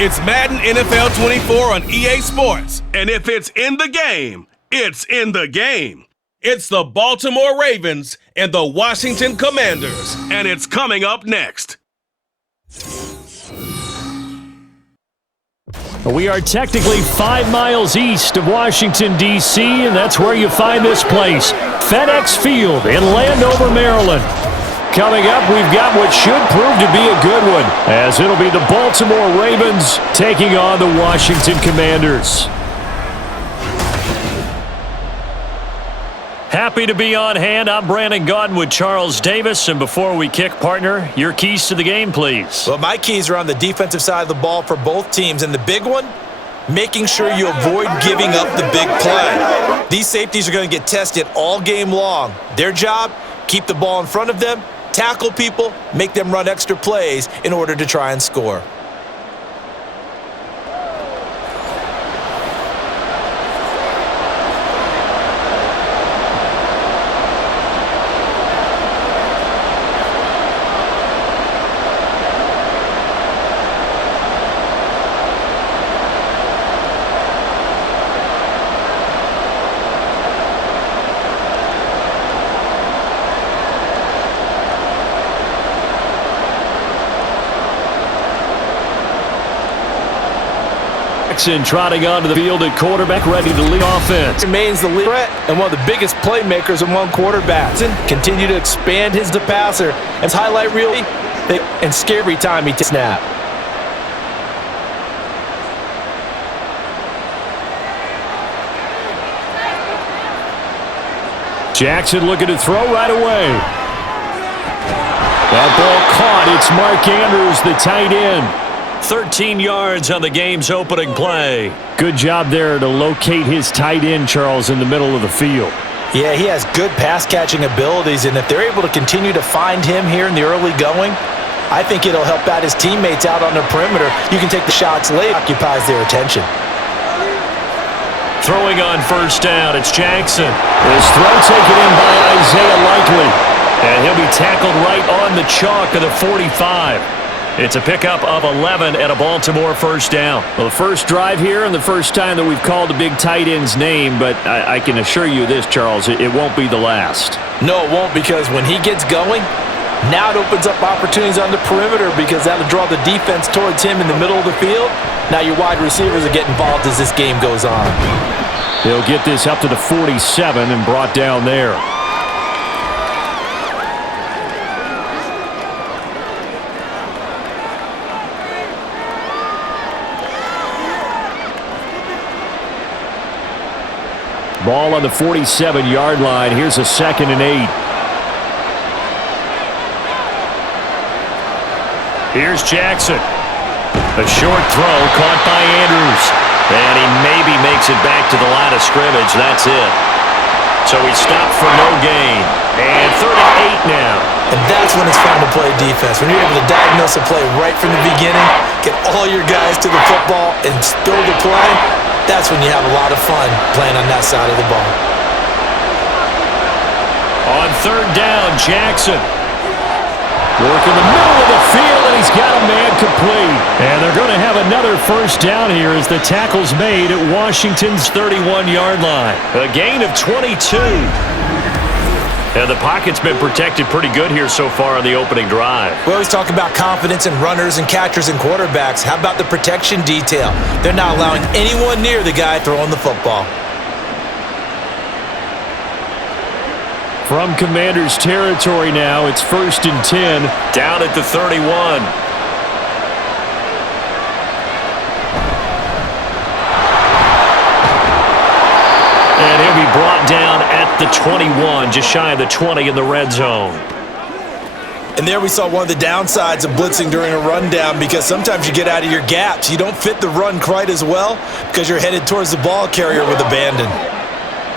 It's Madden NFL 24 on EA Sports. And if it's in the game, it's in the game. It's the Baltimore Ravens and the Washington Commanders. And it's coming up next. We are technically 5 miles east of Washington, D.C., and that's where you find this place, FedEx Field in Landover, Maryland. Coming up, we've got what should prove to be a good one, as it'll be the Baltimore Ravens taking on the Washington Commanders. Happy to be on hand. I'm Brandon Gaudin with Charles Davis. And before we kick, partner, your keys to the game, please. Well, my keys are on the defensive side of the ball for both teams. And the big one, making sure you avoid giving up the big play. These safeties are going to get tested all game long. Their job, keep the ball in front of them, tackle people, make them run extra plays in order to try and score. Trotting onto the field at quarterback, ready to lead offense. Remains the lead threat and one of the biggest playmakers among quarterbacks. Continue to expand his passer and highlight reel and scary time he takes snap. Jackson looking to throw right away. That ball caught. It's Mark Andrews, the tight end. 13 yards on the game's opening play. Good job there to locate his tight end, Charles, in the middle of the field. Yeah, he has good pass-catching abilities, and if they're able to continue to find him here in the early going, I think it'll help out his teammates out on the perimeter. You can take the shots late, occupies their attention. Throwing on first down, it's Jackson. His throw taken in by Isaiah Likely, and he'll be tackled right on the chalk of the 45. It's a pickup of 11 and a Baltimore first down. Well, the first drive here and the first time that we've called a big tight end's name, but I can assure you this, Charles, it won't be the last. No, it won't, because when he gets going, now it opens up opportunities on the perimeter because that'll draw the defense towards him in the middle of the field. Now your wide receivers will get involved as this game goes on. They'll get this up to the 47 and brought down there. Ball on the 47-yard line. Here's a 2nd and 8. Here's Jackson. A short throw caught by Andrews. And he maybe makes it back to the line of scrimmage. That's it. So he stopped for no gain. And 3rd and 8 now. And that's when it's fun to play defense. When you're able to diagnose a play right from the beginning, get all your guys to the football, and throw the play, that's when you have a lot of fun playing on that side of the ball. On 3rd down, Jackson. Working the middle of the field, and he's got a man complete. And they're going to have another first down here as the tackle's made at Washington's 31-yard line. A gain of 22. And the pocket's been protected pretty good here so far on the opening drive. We always talk about confidence in runners and catchers and quarterbacks. How about the protection detail? They're not allowing anyone near the guy throwing the football. From Commanders territory now, it's 1st and 10. Down at the 31. And he'll be brought down at the 21, just shy of the 20 in the red zone. And there we saw one of the downsides of blitzing during a rundown, because sometimes you get out of your gaps. You don't fit the run quite as well because you're headed towards the ball carrier with abandon.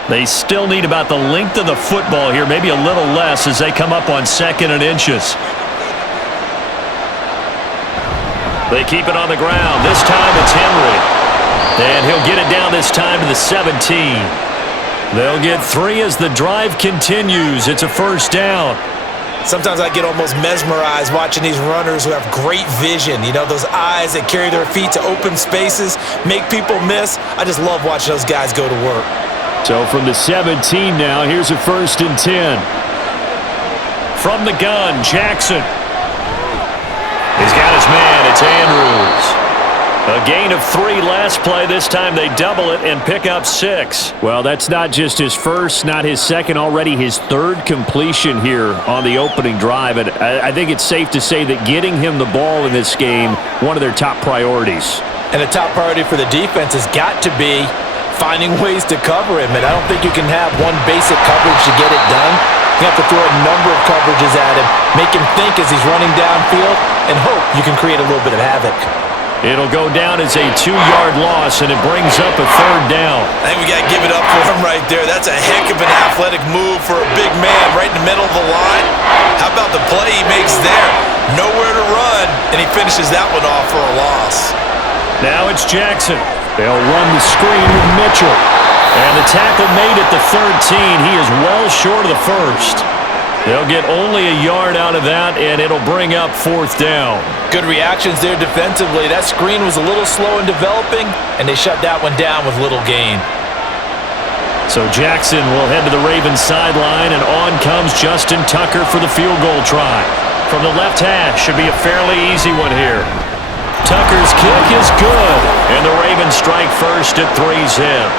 They still need about the length of the football here, maybe a little less as they come up on 2nd and inches. They keep it on the ground. This time it's Henry. And he'll get it down this time to the 17. They'll get 3 as the drive continues. It's a first down. Sometimes I get almost mesmerized watching these runners who have great vision. You know, those eyes that carry their feet to open spaces, make people miss. I just love watching those guys go to work. So from the 17 now, here's a 1st and 10. From the gun, Jackson. He's got his man. It's Andrews. A gain of 3 last play. This time they double it and pick up 6. Well, that's not just his first, not his second, already his 3rd completion here on the opening drive. And I think it's safe to say that getting him the ball in this game, one of their top priorities. And the top priority for the defense has got to be finding ways to cover him. And I don't think you can have one basic coverage to get it done. You have to throw a number of coverages at him, make him think as he's running downfield, and hope you can create a little bit of havoc. It'll go down as a 2-yard loss, and it brings up a 3rd down. I think we got to give it up for him right there. That's a heck of an athletic move for a big man right in the middle of the line. How about the play he makes there? Nowhere to run, and he finishes that one off for a loss. Now it's Jackson. They'll run the screen with Mitchell. And the tackle made at the 13. He is well short of the 1st. They'll get only a yard out of that, and it'll bring up 4th down. Good reactions there defensively. That screen was a little slow in developing, and they shut that one down with little gain. So Jackson will head to the Ravens sideline, and on comes Justin Tucker for the field goal try. From the left hash, should be a fairly easy one here. Tucker's kick is good, and the Ravens strike first at 3-zip.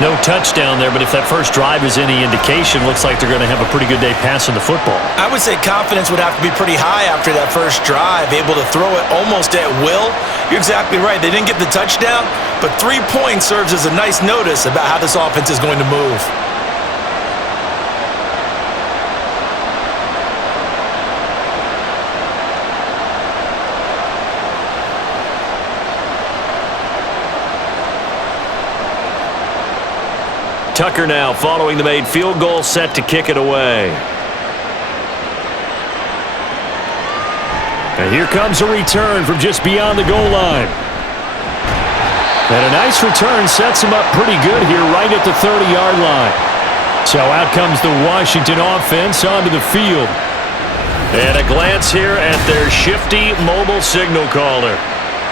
No touchdown there, but if that first drive is any indication, looks like they're going to have a pretty good day passing the football. I would say confidence would have to be pretty high after that first drive, able to throw it almost at will. You're exactly right. They didn't get the touchdown, but 3 points serves as a nice notice about how this offense is going to move. Tucker now following the made field goal, set to kick it away. And here comes a return from just beyond the goal line. And a nice return sets him up pretty good here right at the 30-yard line. So out comes the Washington offense onto the field. And a glance here at their shifty mobile signal caller.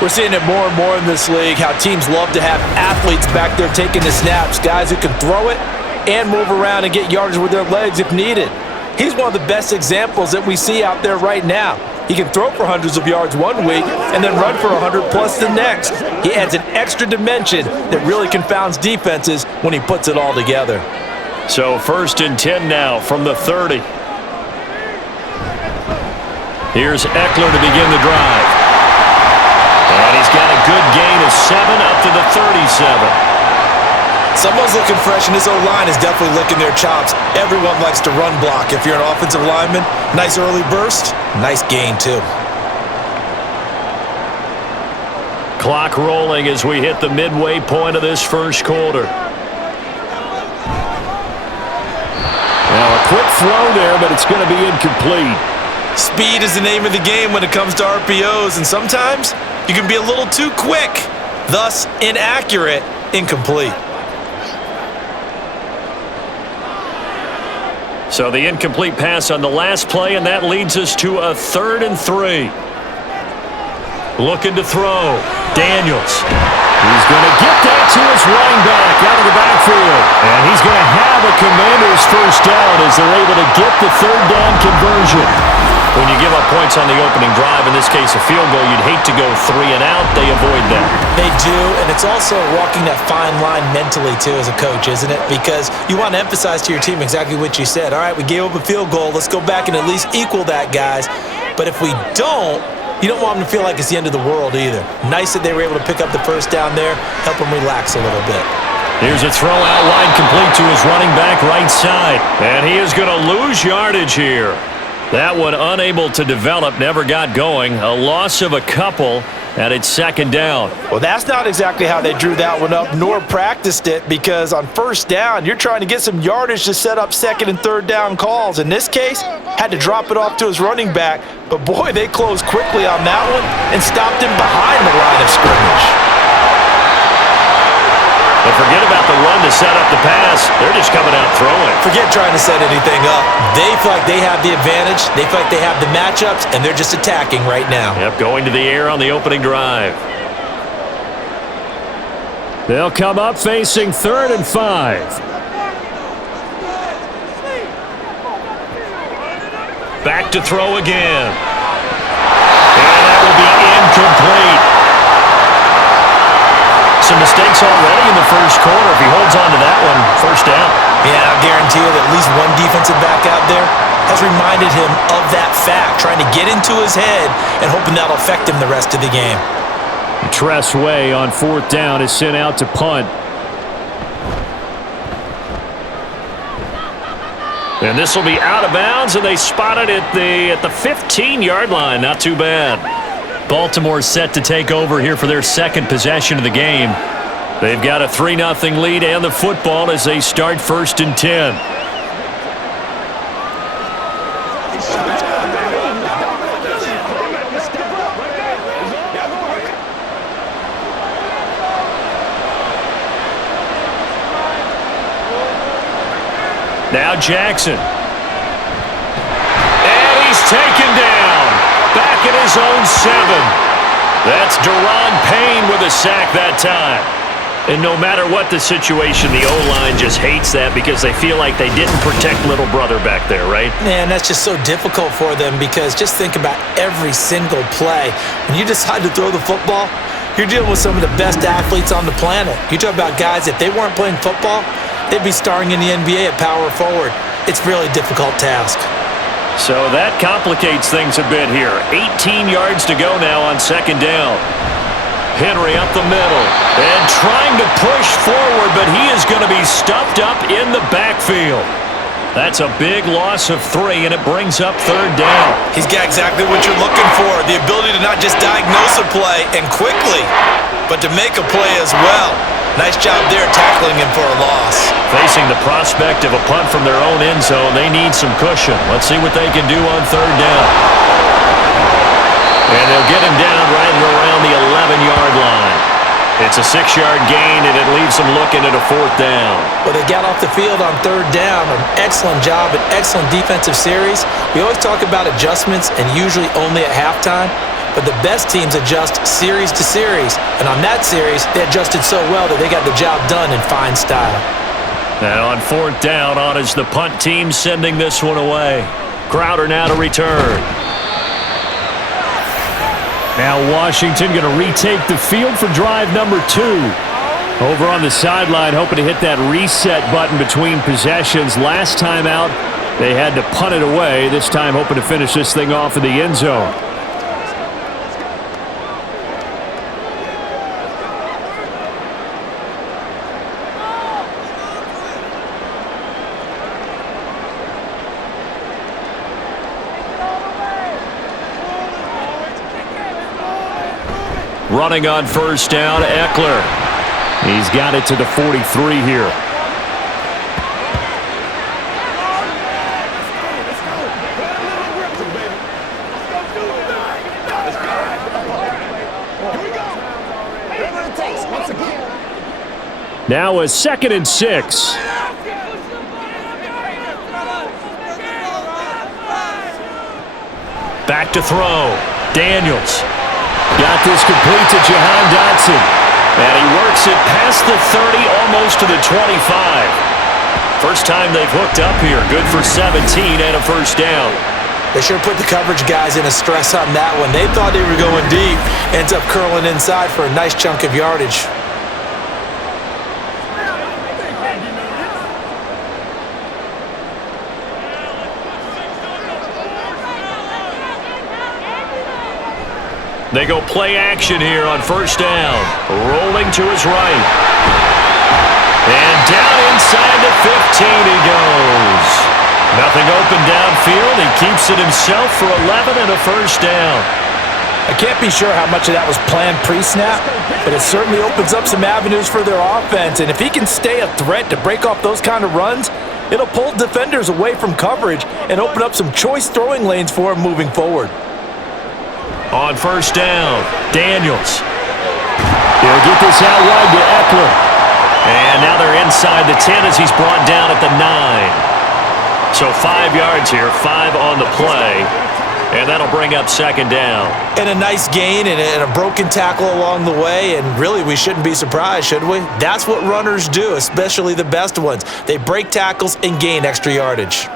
We're seeing it more and more in this league, how teams love to have athletes back there taking the snaps, guys who can throw it and move around and get yardage with their legs if needed. He's one of the best examples that we see out there right now. He can throw for hundreds of yards one week and then run for 100+ the next. He adds an extra dimension that really confounds defenses when he puts it all together. So 1st and 10 now from the 30. Here's Eckler to begin the drive. And he's got a good gain of 7 up to the 37. Someone's looking fresh, and this O-line is definitely licking their chops. Everyone likes to run block. If you're an offensive lineman, nice early burst, nice gain too. Clock rolling as we hit the midway point of this first quarter. Now a quick throw there, but it's going to be incomplete. Speed is the name of the game when it comes to RPOs, and sometimes you can be a little too quick, thus inaccurate, incomplete. So the incomplete pass on the last play, and that leads us to a 3rd and 3. Looking to throw. Daniels. He's going to get that to his running back out of the backfield. And he's going to have a Commanders first down as they're able to get the 3rd down conversion. When you give up points on the opening drive, in this case a field goal, you'd hate to go 3 and out. They avoid that. They do, and it's also walking that fine line mentally too as a coach, isn't it? Because you want to emphasize to your team exactly what you said. All right, we gave up a field goal. Let's go back and at least equal that, guys. But if we don't, you don't want them to feel like it's the end of the world either. Nice that they were able to pick up the first down there, help them relax a little bit. Here's a throw out wide complete to his running back right side. And he is going to lose yardage here. That one unable to develop, never got going. A loss of a couple, and it's 2nd down. Well, that's not exactly how they drew that one up, nor practiced it, because on first down, you're trying to get some yardage to set up 2nd and 3rd down calls. In this case, had to drop it off to his running back, but boy, they closed quickly on that one and stopped him behind the line of scrimmage. But forget about the run to set up the pass. They're just coming out throwing. Forget trying to set anything up. They feel like they have the advantage. They feel like they have the matchups, and they're just attacking right now. Yep, going to the air on the opening drive. They'll come up facing 3rd and 5. Back to throw again. And that will be incomplete. Some mistakes already in the first quarter. If he holds on to that one, first down. Yeah, I guarantee you that at least one defensive back out there has reminded him of that fact, trying to get into his head and hoping that'll affect him the rest of the game. Tress Way on 4th down is sent out to punt. And this will be out of bounds, and they spot it at the 15-yard line. Not too bad. Baltimore set to take over here for their second possession of the game. They've got a 3-0 lead and the football as they start 1st and 10. Now Jackson. And he's taken down. Back at his own 7. That's Deron Payne with a sack that time. And no matter what the situation, the O-line just hates that because they feel like they didn't protect little brother back there, right? Man, that's just so difficult for them because just think about every single play. When you decide to throw the football, you're dealing with some of the best athletes on the planet. You talk about guys, if they weren't playing football, they'd be starring in the NBA at power forward. It's a really difficult task. So that complicates things a bit here. 18 yards to go now on 2nd down. Henry up the middle and trying to push forward, but he is going to be stuffed up in the backfield. That's a big loss of 3, and it brings up 3rd down. He's got exactly what you're looking for, the ability to not just diagnose a play and quickly, but to make a play as well. Nice job there tackling him for a loss. Facing the prospect of a punt from their own end zone, they need some cushion. Let's see what they can do on 3rd down. And they'll get him down right around the 11-yard line. It's a 6-yard gain, and it leaves them looking at a 4th down. Well, they got off the field on 3rd down. An excellent job, an excellent defensive series. We always talk about adjustments, and usually only at halftime. But the best teams adjust series to series. And on that series, they adjusted so well that they got the job done in fine style. Now on 4th down, on is the punt team sending this one away. Crowder now to return. Now Washington going to retake the field for drive number 2. Over on the sideline, hoping to hit that reset button between possessions. Last time out, they had to punt it away. This time hoping to finish this thing off in the end zone. Running on 1st down, Eckler. He's got it to the 43 here. Now a 2nd and 6. Back to throw. Daniels. Got this complete to Jahan Dotson. And he works it past the 30, almost to the 25. First time they've hooked up here. Good for 17 and a 1st down. They sure put the coverage guys in a stress on that one. They thought they were going deep. Ends up curling inside for a nice chunk of yardage. They go play action here on 1st down. Rolling to his right. And down inside the 15 he goes. Nothing open downfield. He keeps it himself for 11 and a 1st down. I can't be sure how much of that was planned pre-snap, but it certainly opens up some avenues for their offense. And if he can stay a threat to break off those kind of runs, it'll pull defenders away from coverage and open up some choice throwing lanes for him moving forward. On 1st down, Daniels. He'll get this out wide to Eckler. And now they're inside the 10 as he's brought down at the 9. So 5 yards here, 5 on the play. And that'll bring up second down. And a nice gain and a broken tackle along the way. And really, we shouldn't be surprised, should we? That's what runners do, especially the best ones. They break tackles and gain extra yardage.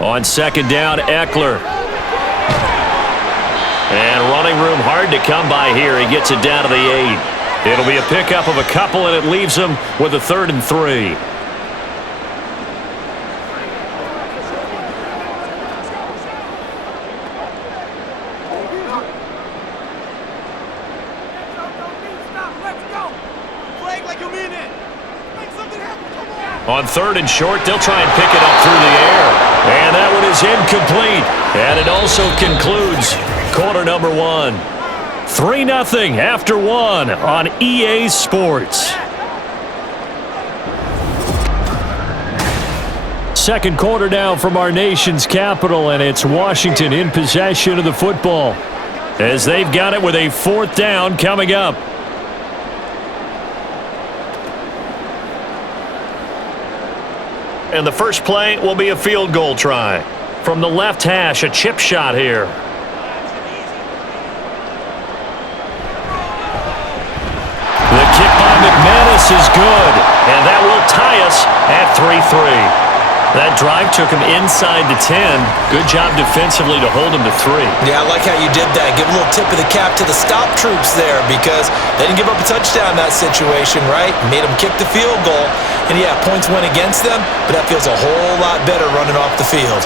On second down, Eckler. And running room hard to come by here. He gets it down to the 8. It'll be a pickup of a couple, and it leaves him with a 3rd and 3. On 3rd and short, they'll try and pick it up through the air. And that one is incomplete. And it also concludes quarter number 1. 3-0 after 1 on EA Sports. Second quarter now from our nation's capital, and it's Washington in possession of the football as they've got it with a 4th down coming up. And the first play will be a field goal try. From the left hash, a chip shot here. The kick by McManus is good, and that will tie us at 3-3. That drive took him inside the 10. Good job defensively to hold him to 3. Yeah, I like how you did that. Give a little tip of the cap to the stop troops there because they didn't give up a touchdown in that situation, right? Made them kick the field goal. And yeah, points went against them, but that feels a whole lot better running off the field.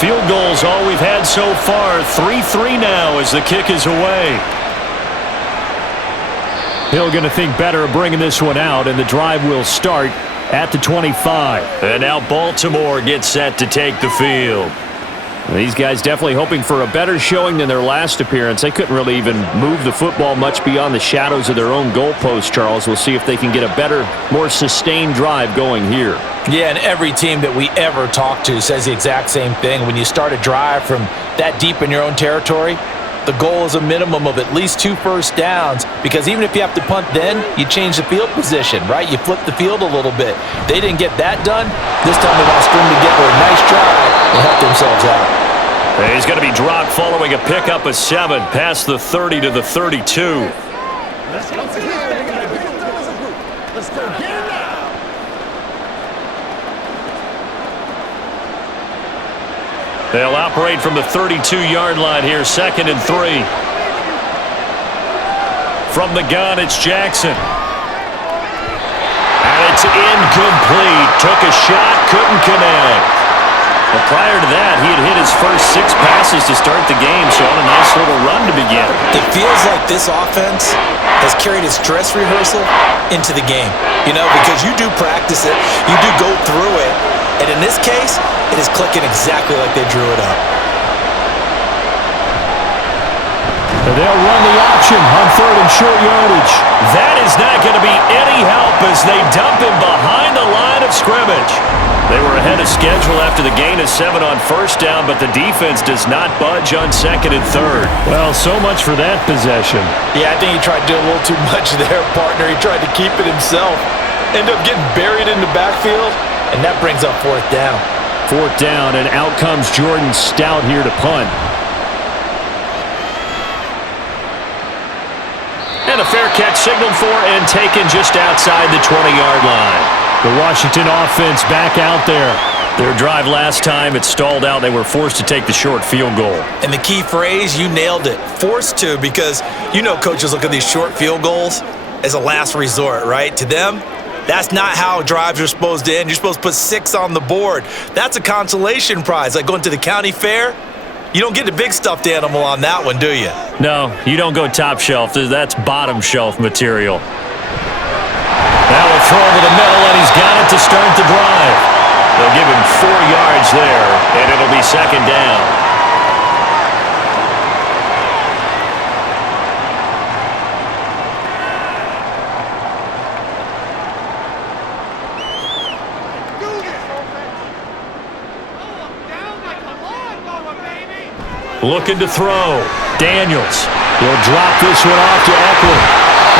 Field goals all we've had so far. 3-3 now as the kick is away. Hill going to think better of bringing this one out, and the drive will start at the 25. And now Baltimore gets set to take the field. These guys definitely hoping for a better showing than their last appearance. They couldn't really even move the football much beyond the shadows of their own goalpost, Charles. We'll see if they can get a better, more sustained drive going here. Yeah, and every team that we ever talk to says the exact same thing. When you start a drive from that deep in your own territory, the goal is a minimum of at least 2 first downs because even if you have to punt then, you change the field position, right? You flip the field a little bit. They didn't get that done. This time they want to string together a nice drive and help themselves out. He's going to be dropped following a pickup of 7 past the 30 to the 32. Let's go. Let's go. Get it now. They'll operate from the 32-yard line here, 2nd and 3. From the gun, it's Jackson. And it's incomplete. Took a shot, couldn't connect. But prior to that, he had hit his first 6 passes to start the game, so on a nice little run to begin. It feels like this offense has carried its dress rehearsal into the game, because you do practice it, you do go through it, and in this case, it is clicking exactly like they drew it up. They'll run the option on 3rd and short yardage. That is not going to be any help as they dump him behind the line of scrimmage. They were ahead of schedule after the gain of 7 on 1st down, but the defense does not budge on 2nd and 3rd. Well, so much for that possession. Yeah, I think he tried to do a little too much there, partner. He tried to keep it himself. Ended up getting buried in the backfield, and that brings up 4th down. 4th down, and out comes Jordan Stout here to punt. And a fair catch signaled for and taken just outside the 20-yard line. The Washington offense back out there. Their drive last time, it stalled out. They were forced to take the short field goal. And the key phrase, you nailed it, forced to, because coaches look at these short field goals as a last resort, right? To them, that's not how drives are supposed to end. You're supposed to put 6 on the board. That's a consolation prize, like going to the county fair. You don't get the big stuffed animal on that one, do you? No, you don't go top shelf. That's bottom shelf material. That will throw over the middle, and he's got it to start the drive. They'll give him 4 yards there, and it'll be 2nd down. Looking to throw. Daniels will drop this one off to Eckler.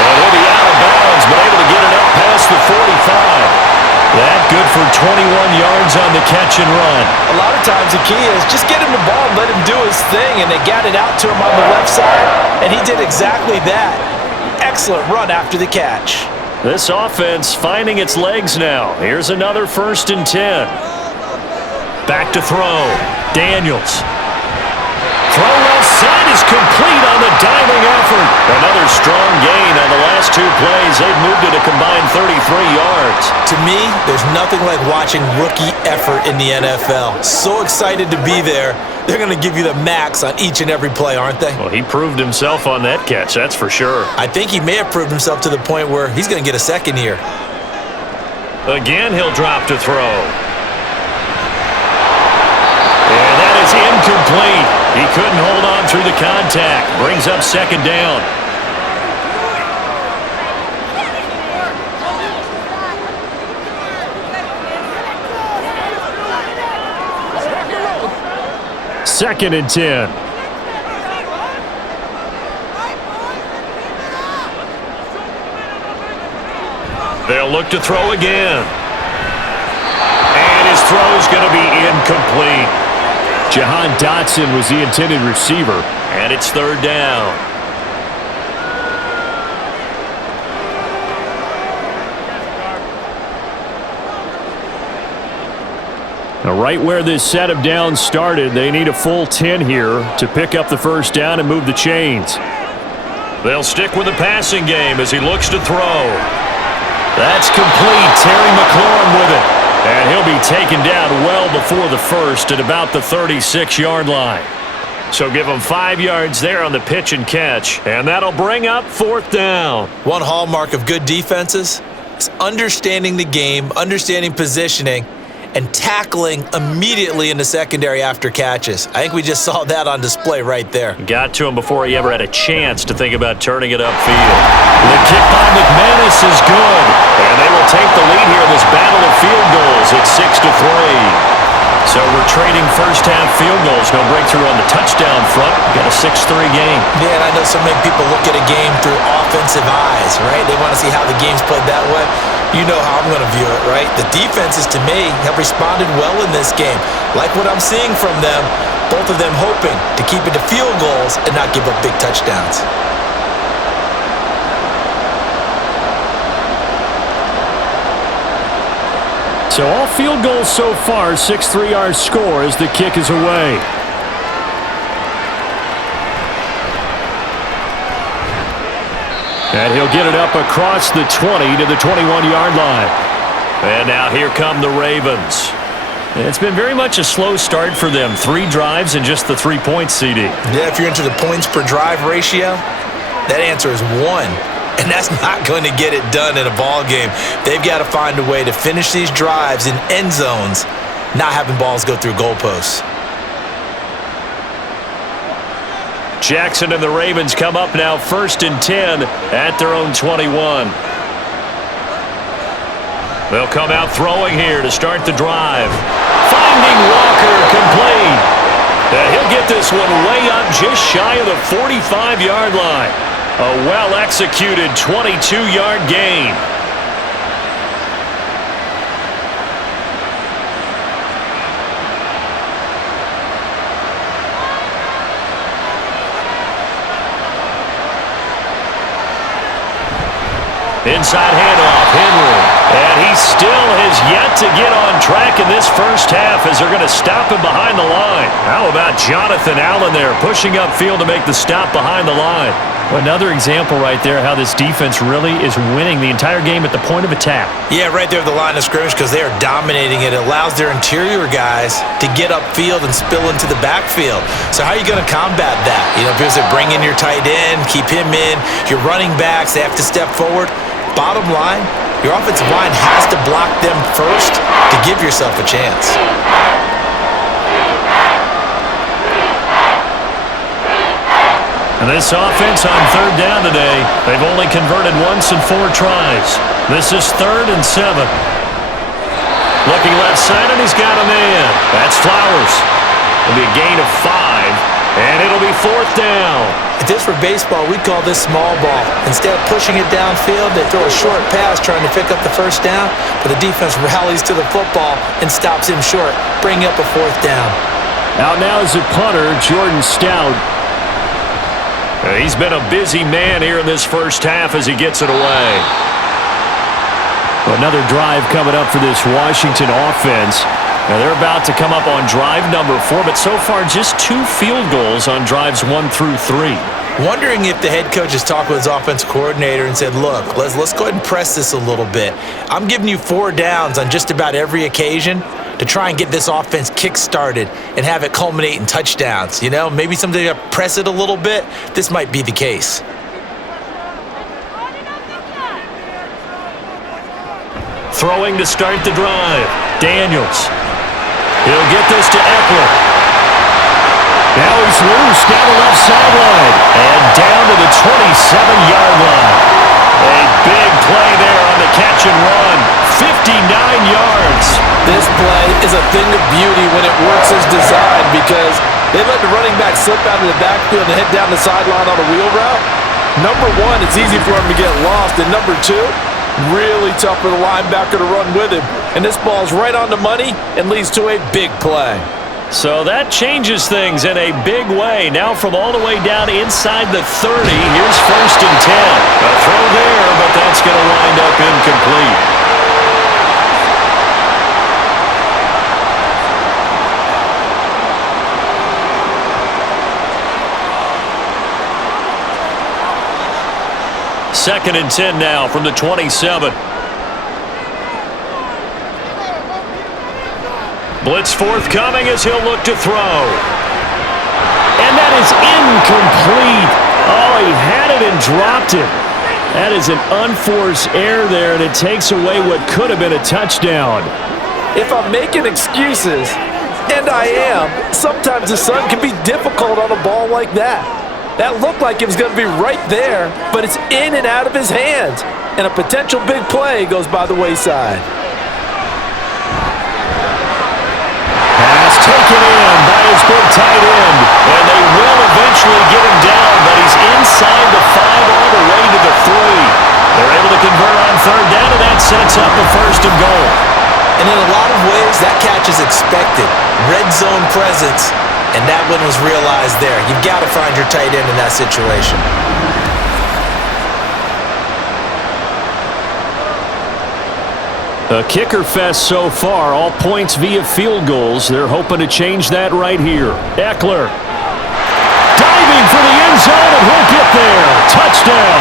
And he'll be out of bounds, but able to get it up past the 45. That good for 21 yards on the catch and run. A lot of times the key is just get him the ball and let him do his thing, and they got it out to him on the left side, and he did exactly that. Excellent run after the catch. This offense finding its legs now. Here's another 1st and 10. Back to throw. Daniels. Throw left side is complete on the diving effort. Another strong gain on the last 2 plays. They've moved it a combined 33 yards. To me, there's nothing like watching rookie effort in the NFL. So excited to be there. They're going to give you the max on each and every play, aren't they? Well, he proved himself on that catch, that's for sure. I think he may have proved himself to the point where he's going to get a second here. Again, he'll drop to throw. And that is incomplete. He couldn't hold on through the contact. Brings up 2nd down. Second and 10. They'll look to throw again. And his throw is going to be incomplete. Jahan Dotson was the intended receiver, and it's 3rd down. Now, right where this set of downs started, they need a full 10 here to pick up the 1st down and move the chains. They'll stick with the passing game as he looks to throw. That's complete. Terry McLaurin with it. And he'll be taken down well before the 1st at about the 36-yard line. So give him 5 yards there on the pitch and catch, and that'll bring up 4th down. One hallmark of good defenses is understanding the game, understanding positioning, and tackling immediately in the secondary after catches. I think we just saw that on display right there. Got to him before he ever had a chance to think about turning it upfield. The kick by McManus is good, and they will take the lead here in this battle of field goals at 6-3. So we're trading first-half field goals. No breakthrough on the touchdown front. Got a 6-3 game. Yeah, and I know so many people look at a game through offensive eyes, right? They want to see how the game's played that way. You know how I'm going to view it, right? The defenses, to me, have responded well in this game. Like what I'm seeing from them, both of them hoping to keep it to field goals and not give up big touchdowns. So all field goals so far, 6-3 our score as the kick is away. And he'll get it up across the 20 to the 21-yard line. And now here come the Ravens. It's been very much a slow start for them. 3 drives and just the 3 points, CD. Yeah, if you're into the points per drive ratio, that answer is 1. And that's not going to get it done in a ball game. They've got to find a way to finish these drives in end zones, not having balls go through goalposts. Jackson and the Ravens come up now 1st and 10 at their own 21. They'll come out throwing here to start the drive. Finding Walker complete. He'll get this one way up just shy of the 45-yard line. A well-executed 22-yard gain. Inside handoff, Henry. And he still has yet to get on track in this first half as they're going to stop him behind the line. How about Jonathan Allen there pushing upfield to make the stop behind the line? Another example right there how this defense really is winning the entire game at the point of attack. Yeah, right there at the line of scrimmage because they are dominating it. It allows their interior guys to get upfield and spill into the backfield. So how are you going to combat that? You know, because they bring in your tight end, keep him in. Your running backs, they have to step forward. Bottom line, your offensive line has to block them first to give yourself a chance. And this offense on 3rd down today, they've only converted once in 4 tries. This is 3rd and 7. Looking left side, and he's got a man. That's Flowers. It'll be a gain of 5. And it'll be fourth down. If this were baseball, we'd call this small ball. Instead of pushing it downfield, they throw a short pass trying to pick up the first down, but the defense rallies to the football and stops him short, bringing up a fourth down. Out now is the punter, Jordan Stout. He's been a busy man here in this first half as he gets it away. Another drive coming up for this Washington offense. Now they're about to come up on drive number 4, but so far just 2 field goals on drives 1 through 3. Wondering if the head coach has talked with his offense coordinator and said, look, let's go ahead and press this a little bit. I'm giving you 4 downs on just about every occasion to try and get this offense kick-started and have it culminate in touchdowns. You know, maybe something to press it a little bit. This might be the case. Throwing to start the drive. Daniels. He'll get this to Eckler. Now he's loose down the left sideline and down to the 27-yard line. A big play there on the catch and run. 59 yards. This play is a thing of beauty when it works as designed because they let the running back slip out of the backfield and head down the sideline on a wheel route. Number 1, it's easy for him to get lost. And number 2, really tough for the linebacker to run with him. And this ball's right on the money and leads to a big play. So that changes things in a big way. Now from all the way down inside the 30, here's first and 10. A throw there, but that's going to wind up incomplete. Second and 10 now from the 27. Blitz forthcoming as he'll look to throw. And that is incomplete. Oh, he had it and dropped it. That is an unforced error there, and it takes away what could have been a touchdown. If I'm making excuses, and I am, sometimes the sun can be difficult on a ball like that. That looked like it was going to be right there, but it's in and out of his hands. And a potential big play goes by the wayside. Pass taken in by his big tight end. And they will eventually get him down, but he's inside the 5 all the way to the 3. They're able to convert on third down, and that sets up a first and goal. And in a lot of ways, that catch is expected. Red zone presence. And that one was realized there. You've got to find your tight end in that situation. A kicker fest so far, all points via field goals. They're hoping to change that right here. Eckler diving for the end zone, and he'll get there. Touchdown.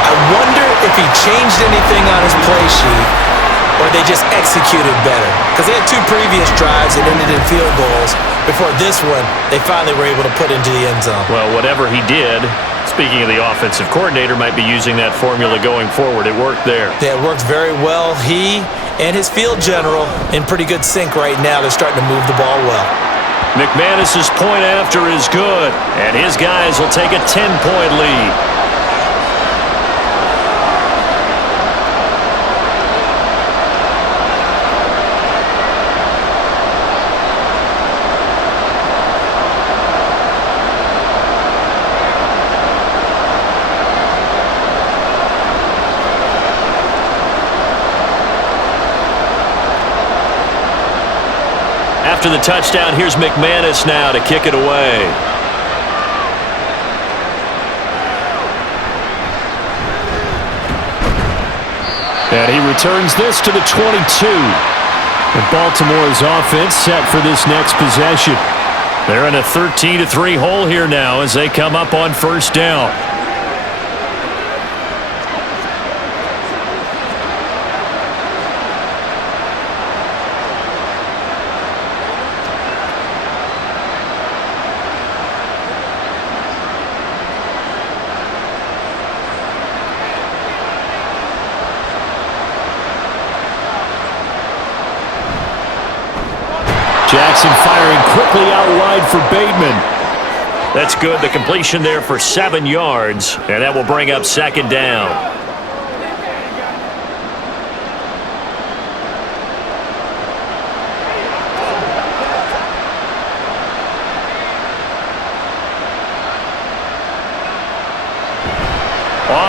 I wonder if he changed anything on his play sheet or they just executed better. Because they had 2 previous drives that ended in field goals. Before this one, they finally were able to put into the end zone. Well, whatever he did, speaking of the offensive coordinator, might be using that formula going forward. It worked there. Yeah, it worked very well. He and his field general in pretty good sync right now. They're starting to move the ball well. McManus's point after is good, and his guys will take a 10-point lead. After the touchdown, here's McManus now to kick it away. And he returns this to the 22. And Baltimore's offense set for this next possession. They're in a 13-3 hole here now as they come up on first down. Jackson firing quickly out wide for Bateman. That's good. The completion there for 7 yards, and that will bring up second down.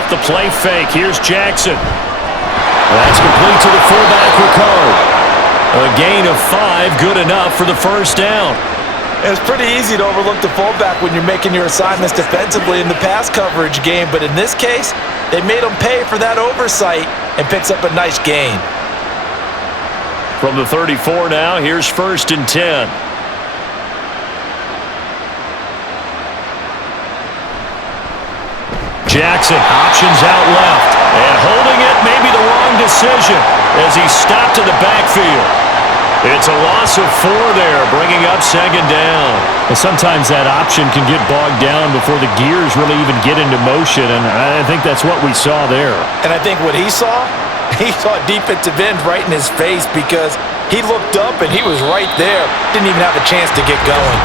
off the play fake. Here's Jackson. That's complete to the fullback, Ricard. A gain of 5, good enough for the first down. It's pretty easy to overlook the fullback when you're making your assignments defensively in the pass coverage game, but in this case, they made him pay for that oversight and picks up a nice gain. From the 34 now, here's 1st and 10. Jackson options out left, and holding it may be the wrong decision as he's stopped in the backfield. It's a loss of 4 there, bringing up 2nd down. Well, sometimes that option can get bogged down before the gears really even get into motion, and I think that's what we saw there. And I think what he saw defensive end right in his face because he looked up and he was right there. Didn't even have a chance to get going.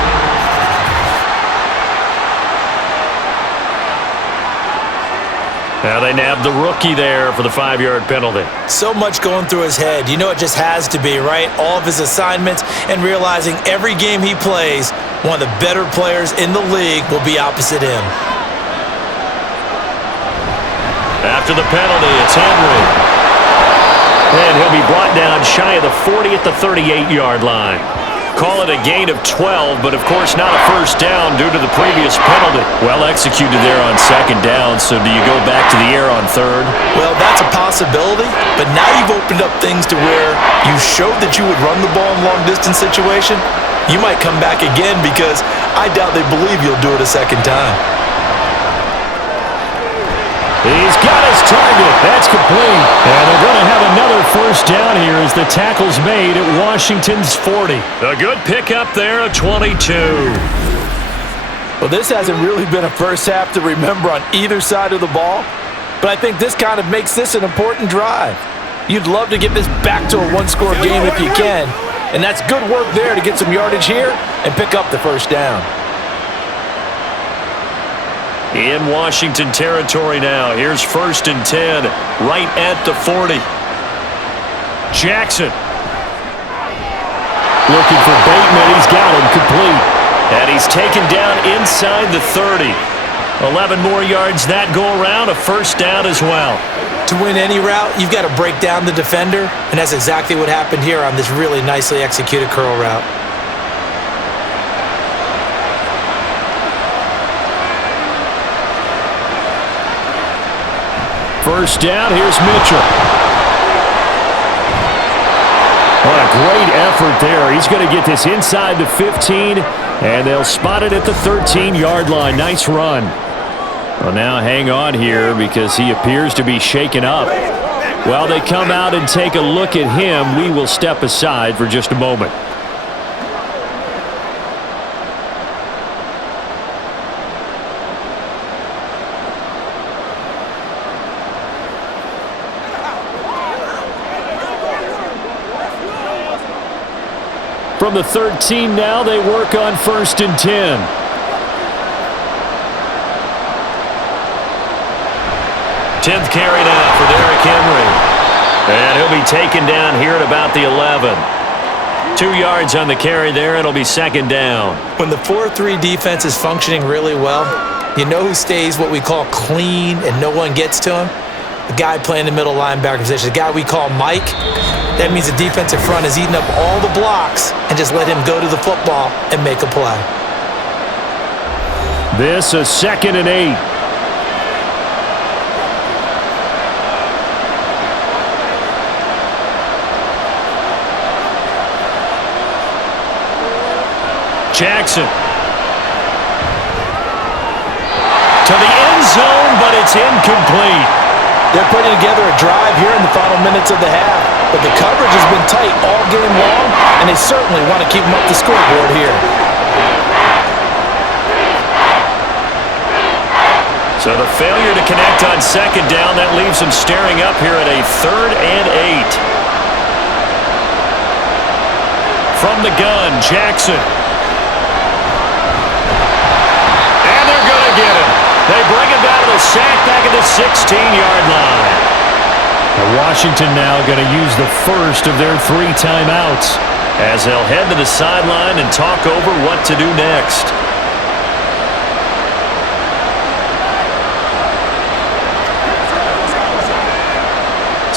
Now they nabbed the rookie there for the 5-yard penalty. So much going through his head. You know it just has to be, right? All of his assignments and realizing every game he plays, one of the better players in the league will be opposite him. After the penalty, it's Henry. And he'll be brought down shy of the 40 at the 38-yard line. Call it a gain of 12, but of course not a first down due to the previous penalty. Well executed there on 2nd down, so do you go back to the air on 3rd? Well, that's a possibility, but now you've opened up things to where you showed that you would run the ball in long-distance situation. You might come back again because I doubt they believe you'll do it a 2nd time. He's got his target. That's complete. And they're going to have another first down here as the tackle's made at Washington's 40. A good pickup there at 22. Well, this hasn't really been a first half to remember on either side of the ball, but I think this kind of makes this an important drive. You'd love to get this back to a one-score game if you can, and that's good work there to get some yardage here and pick up the first down. In Washington territory now. Here's 1st and 10, right at the 40. Jackson. Looking for Bateman. He's got him complete. And he's taken down inside the 30. 11 more yards that go around, a first down as well. To win any route, you've got to break down the defender, and that's exactly what happened here on this really nicely executed curl route. First down, here's Mitchell. What a great effort there. He's going to get this inside the 15, and they'll spot it at the 13-yard line. Nice run. Well, now hang on here because he appears to be shaken up. While they come out and take a look at him, we will step aside for just a moment. From the 13 now, they work on 1st and 10. Tenth carry now for Derrick Henry. And he'll be taken down here at about the 11. 2 yards on the carry there, and it'll be 2nd down. When the 4-3 defense is functioning really well, you know who stays what we call clean and no one gets to him? The guy playing the middle linebacker position, the guy we call Mike. That means the defensive front has eaten up all the blocks and just let him go to the football and make a play. This is 2nd and 8. Jackson. To the end zone, but it's incomplete. They're putting together a drive here in the final minutes of the half, but the coverage has been tight all game long, and they certainly want to keep them up the scoreboard here. So the failure to connect on 2nd down, that leaves them staring up here at a 3rd and 8. From the gun, Jackson. And they're going to get him. They bring him down to the sack back at the 16-yard line. Washington now going to use the first of their 3 timeouts as they'll head to the sideline and talk over what to do next.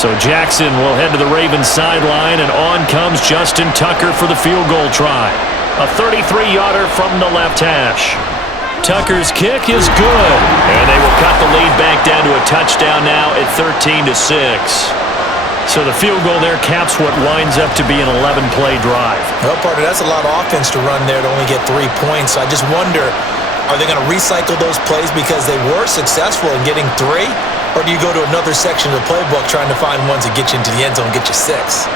So Jackson will head to the Ravens sideline, and on comes Justin Tucker for the field goal try. A 33-yarder from the left hash. Tucker's kick is good, and they will cut the lead back down to a touchdown now at 13-6. So the field goal there caps what winds up to be an 11-play drive. Well, partner, that's a lot of offense to run there to only get 3 points. I just wonder, are they going to recycle those plays because they were successful in getting 3? Or do you go to another section of the playbook trying to find ones that get you into the end zone and get you 6?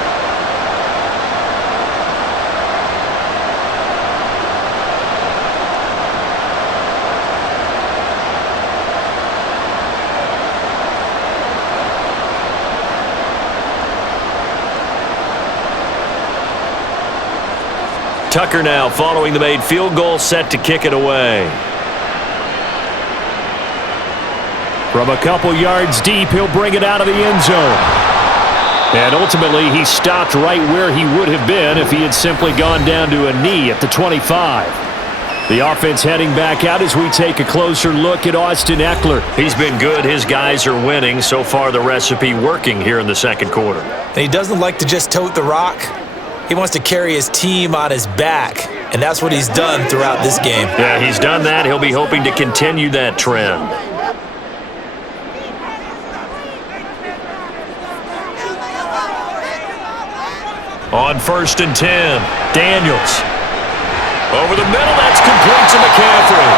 Tucker now following the made field goal, set to kick it away. From a couple yards deep, he'll bring it out of the end zone. And ultimately, he stopped right where he would have been if he had simply gone down to a knee at the 25. The offense heading back out as we take a closer look at Austin Eckler. He's been good. His guys are winning. So far, the recipe working here in the second quarter. And he doesn't like to just tote the rock. He wants to carry his team on his back, and that's what he's done throughout this game. Yeah, he's done that. He'll be hoping to continue that trend. On 1st and 10, Daniels. Over the middle, that's complete to McCaffrey.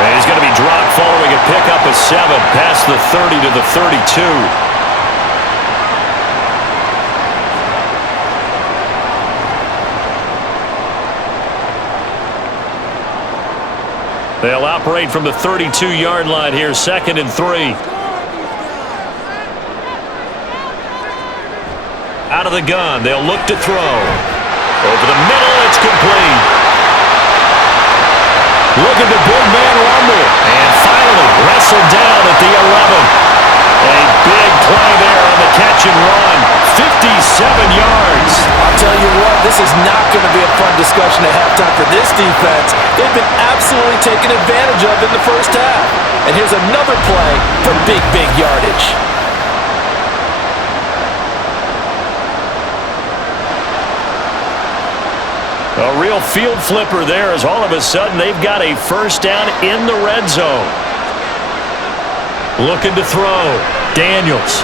And he's going to be dropped following a pickup of 7 past the 30 to the 32. They'll operate from the 32-yard line here, 2nd and 3. Out of the gun, they'll look to throw. Over the middle, it's complete. Look at the big man rumble. And finally, wrestled down at the 11. A big play there on the catch and run. 57 yards. I'll tell you what, this is not going to be a fun discussion at halftime for this defense. They've been absolutely taken advantage of in the first half. And here's another play for big yardage. A real field flipper there as all of a sudden they've got a first down in the red zone. Looking to throw. Daniels.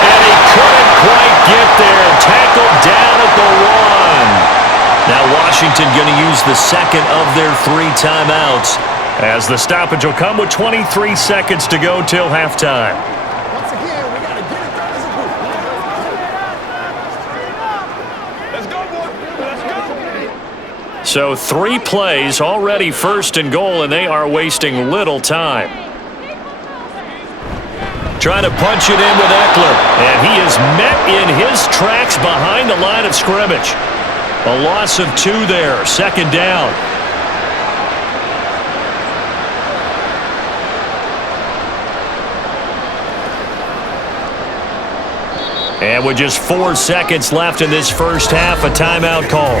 And he couldn't quite get there. Tackled down at the 1. Now Washington going to use the second of their 3 timeouts as the stoppage will come with 23 seconds to go till halftime. Once again, we got to get it done as a group. Let's go, boy. Let's go. So 3 plays, already 1st and goal, and they are wasting little time. Trying to punch it in with Eckler, and he is met in his tracks behind the line of scrimmage. A loss of 2 there, 2nd down. And with just 4 seconds left in this first half, a timeout call.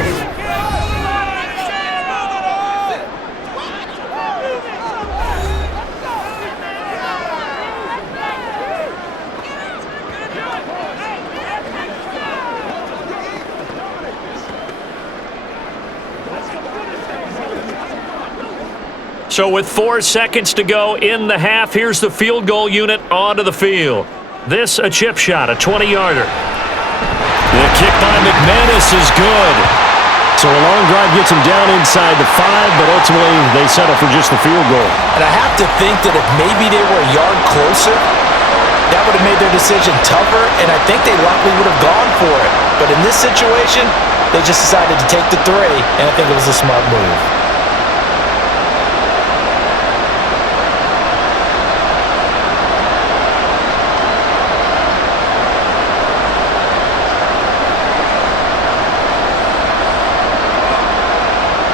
So with 4 seconds to go in the half, here's the field goal unit onto the field. This a chip shot, a 20-yarder. The kick by McManus is good. So a long drive gets him down inside the 5, but ultimately they settle for just the field goal. And I have to think that if maybe they were a yard closer, that would have made their decision tougher, and I think they likely would have gone for it. But in this situation, they just decided to take the 3, and I think it was a smart move.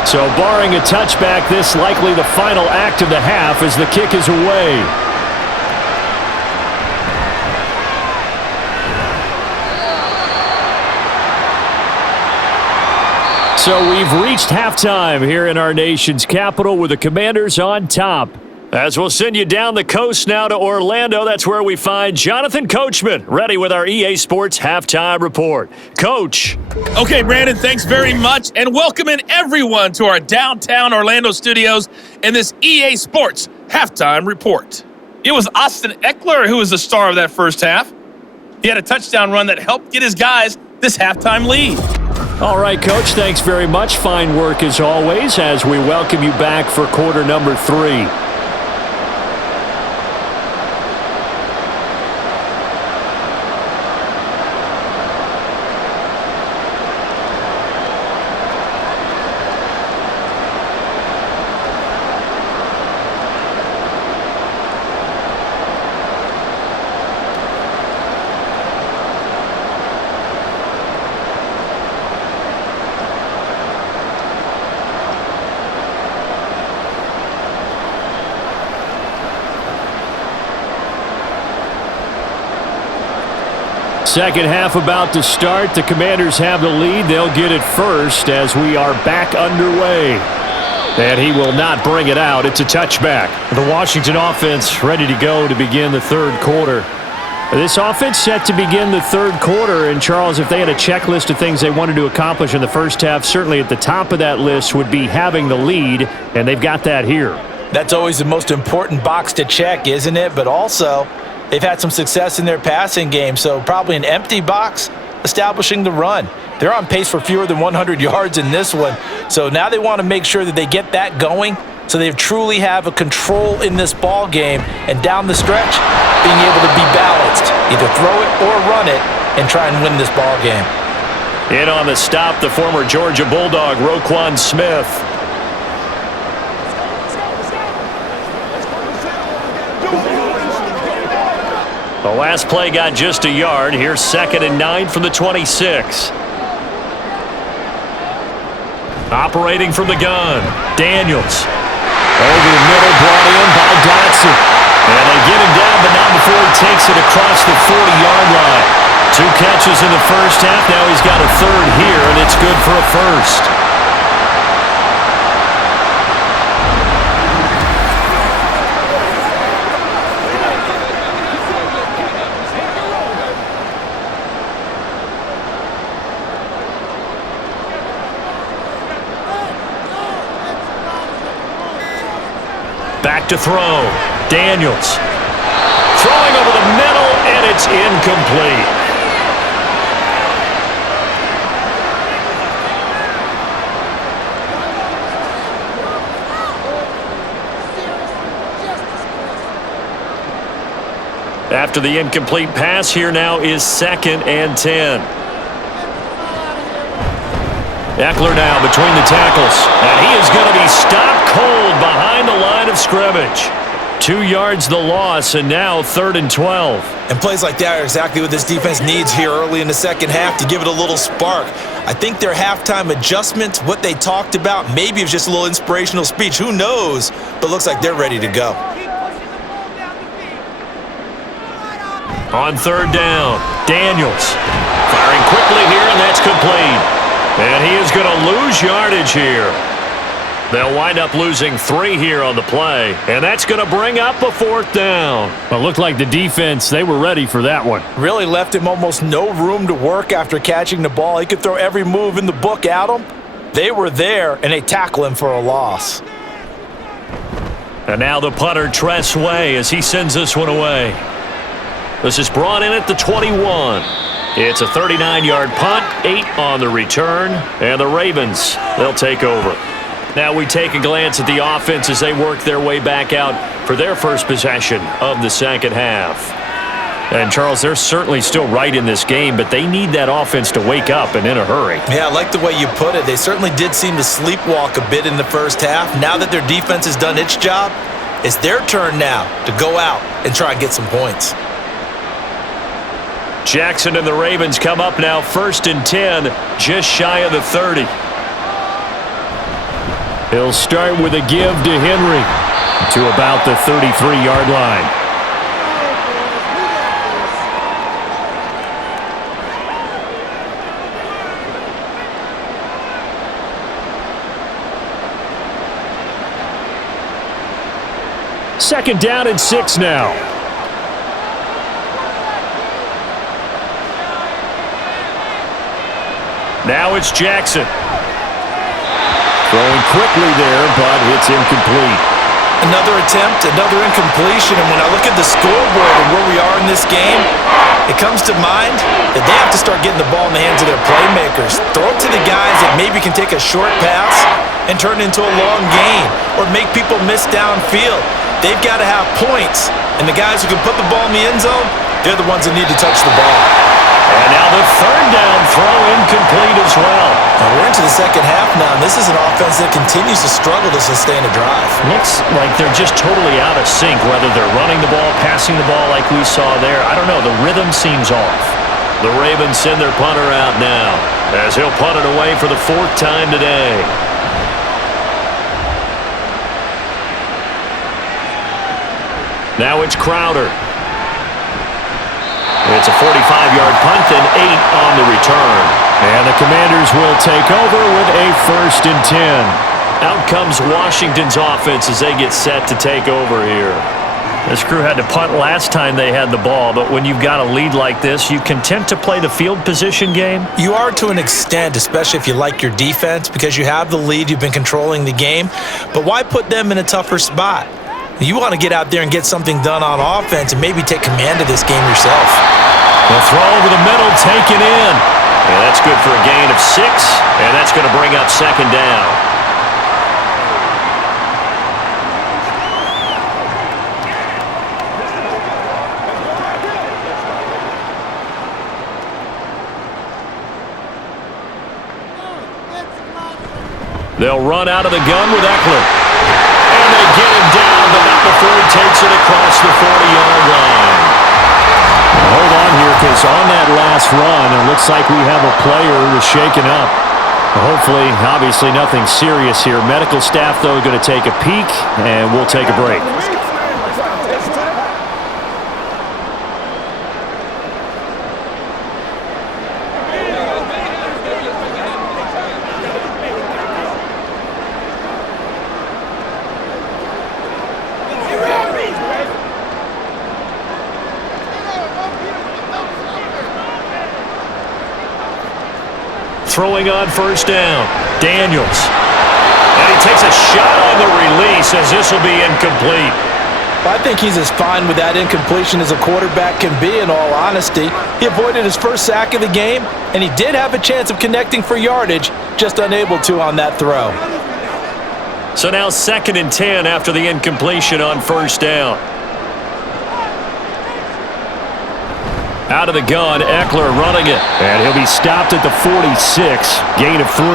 So barring a touchback, this likely the final act of the half as the kick is away. So we've reached halftime here in our nation's capital with the Commanders on top, As we'll send you down the coast now to Orlando, that's where we find Jonathan Coachman, ready with our EA Sports Halftime Report. Coach. Okay, Brandon, thanks very much, and welcoming everyone to our downtown Orlando studios in this EA Sports Halftime Report. It was Austin Eckler who was the star of that first half. He had a touchdown run that helped get his guys this halftime lead. All right, Coach, thanks very much. Fine work as always as we welcome you back for quarter number 3. Second half about to start. The Commanders have the lead. They'll get it first as we are back underway. And he will not bring it out. It's a touchback. The Washington offense ready to go to begin the third quarter. This offense set to begin the third quarter. And, Charles, if they had a checklist of things they wanted to accomplish in the first half, certainly at the top of that list would be having the lead, and they've got that here. That's always the most important box to check, isn't it? But also, they've had some success in their passing game, so probably an empty box establishing the run. They're on pace for fewer than 100 yards in this one, so now they want to make sure that they get that going so they truly have a control in this ball game, and down the stretch, being able to be balanced, either throw it or run it and try and win this ball game. In on the stop, the former Georgia Bulldog, Roquan Smith. The last play got just a yard. Here's 2nd and 9 from the 26. Operating from the gun, Daniels. Over the middle, brought in by Dotson. And they get him down, but not before he takes it across the 40-yard line. 2 catches in the first half. Now he's got a third here, and it's good for a first. Back to throw. Daniels. Throwing over the middle, and it's incomplete. After the incomplete pass, here now is 2nd and 10. Eckler now between the tackles, and he is going to be stopped cold behind the line of scrimmage. 2 yards the loss, and now 3rd and 12. And plays like that are exactly what this defense needs here early in the second half to give it a little spark. I think their halftime adjustment, what they talked about, maybe it was just a little inspirational speech. Who knows? But looks like they're ready to go. On 3rd down, Daniels firing quickly here, and that's complete. And he is going to lose yardage here. They'll wind up losing 3 here on the play, and that's going to bring up a 4th down. Well, it looked like the defense, they were ready for that one. Really left him almost no room to work after catching the ball. He could throw every move in the book at him. They were there, and they tackle him for a loss. And now the punter, Tress Way, as he sends this one away. This is brought in at the 21. It's a 39-yard punt, 8 on the return, and the Ravens, they'll take over. Now we take a glance at the offense as they work their way back out for their first possession of the second half. And, Charles, they're certainly still right in this game, but they need that offense to wake up and in a hurry. Yeah, I like the way you put it. They certainly did seem to sleepwalk a bit in the first half. Now that their defense has done its job, it's their turn now to go out and try and get some points. Jackson and the Ravens come up now 1st and 10, just shy of the 30. He'll start with a give to Henry to about the 33-yard line. 2nd down and 6 now. Now it's Jackson. Throwing quickly there, but it's incomplete. Another attempt, another incompletion, and when I look at the scoreboard and where we are in this game, it comes to mind that they have to start getting the ball in the hands of their playmakers. Throw it to the guys that maybe can take a short pass and turn it into a long gain or make people miss downfield. They've got to have points, and the guys who can put the ball in the end zone, they're the ones that need to touch the ball. And now the 3rd down throw incomplete as well. Now we're into the second half now, and this is an offense that continues to struggle to sustain a drive. Looks like they're just totally out of sync, whether they're running the ball, passing the ball like we saw there. I don't know. The rhythm seems off. The Ravens send their punter out now as he'll punt it away for the 4th time today. Now it's Crowder. It's a 45-yard punt and 8 on the return. And the Commanders will take over with a 1st and 10. Out comes Washington's offense as they get set to take over here. This crew had to punt last time they had the ball, but when you've got a lead like this, you content to play the field position game? You are to an extent, especially if you like your defense, because you have the lead, you've been controlling the game. But why put them in a tougher spot? You want to get out there and get something done on offense and maybe take command of this game yourself. The throw over the middle, taken in. And that's good for a gain of 6, and that's going to bring up 2nd down. They'll run out of the gun with Eckler. And they get him down, but not before he takes it across the 40-yard line. Hold on here, because on that last run, it looks like we have a player who was shaken up. Hopefully, obviously nothing serious here. Medical staff, though, going to take a peek, and we'll take a break. Throwing on 1st down, Daniels. And he takes a shot on the release as this will be incomplete. I think he's as fine with that incompletion as a quarterback can be, in all honesty. He avoided his first sack of the game, and he did have a chance of connecting for yardage, just unable to on that throw. So now 2nd and 10 after the incompletion on 1st down. Out of the gun, Eckler running it. And he'll be stopped at the 46, gain of 3.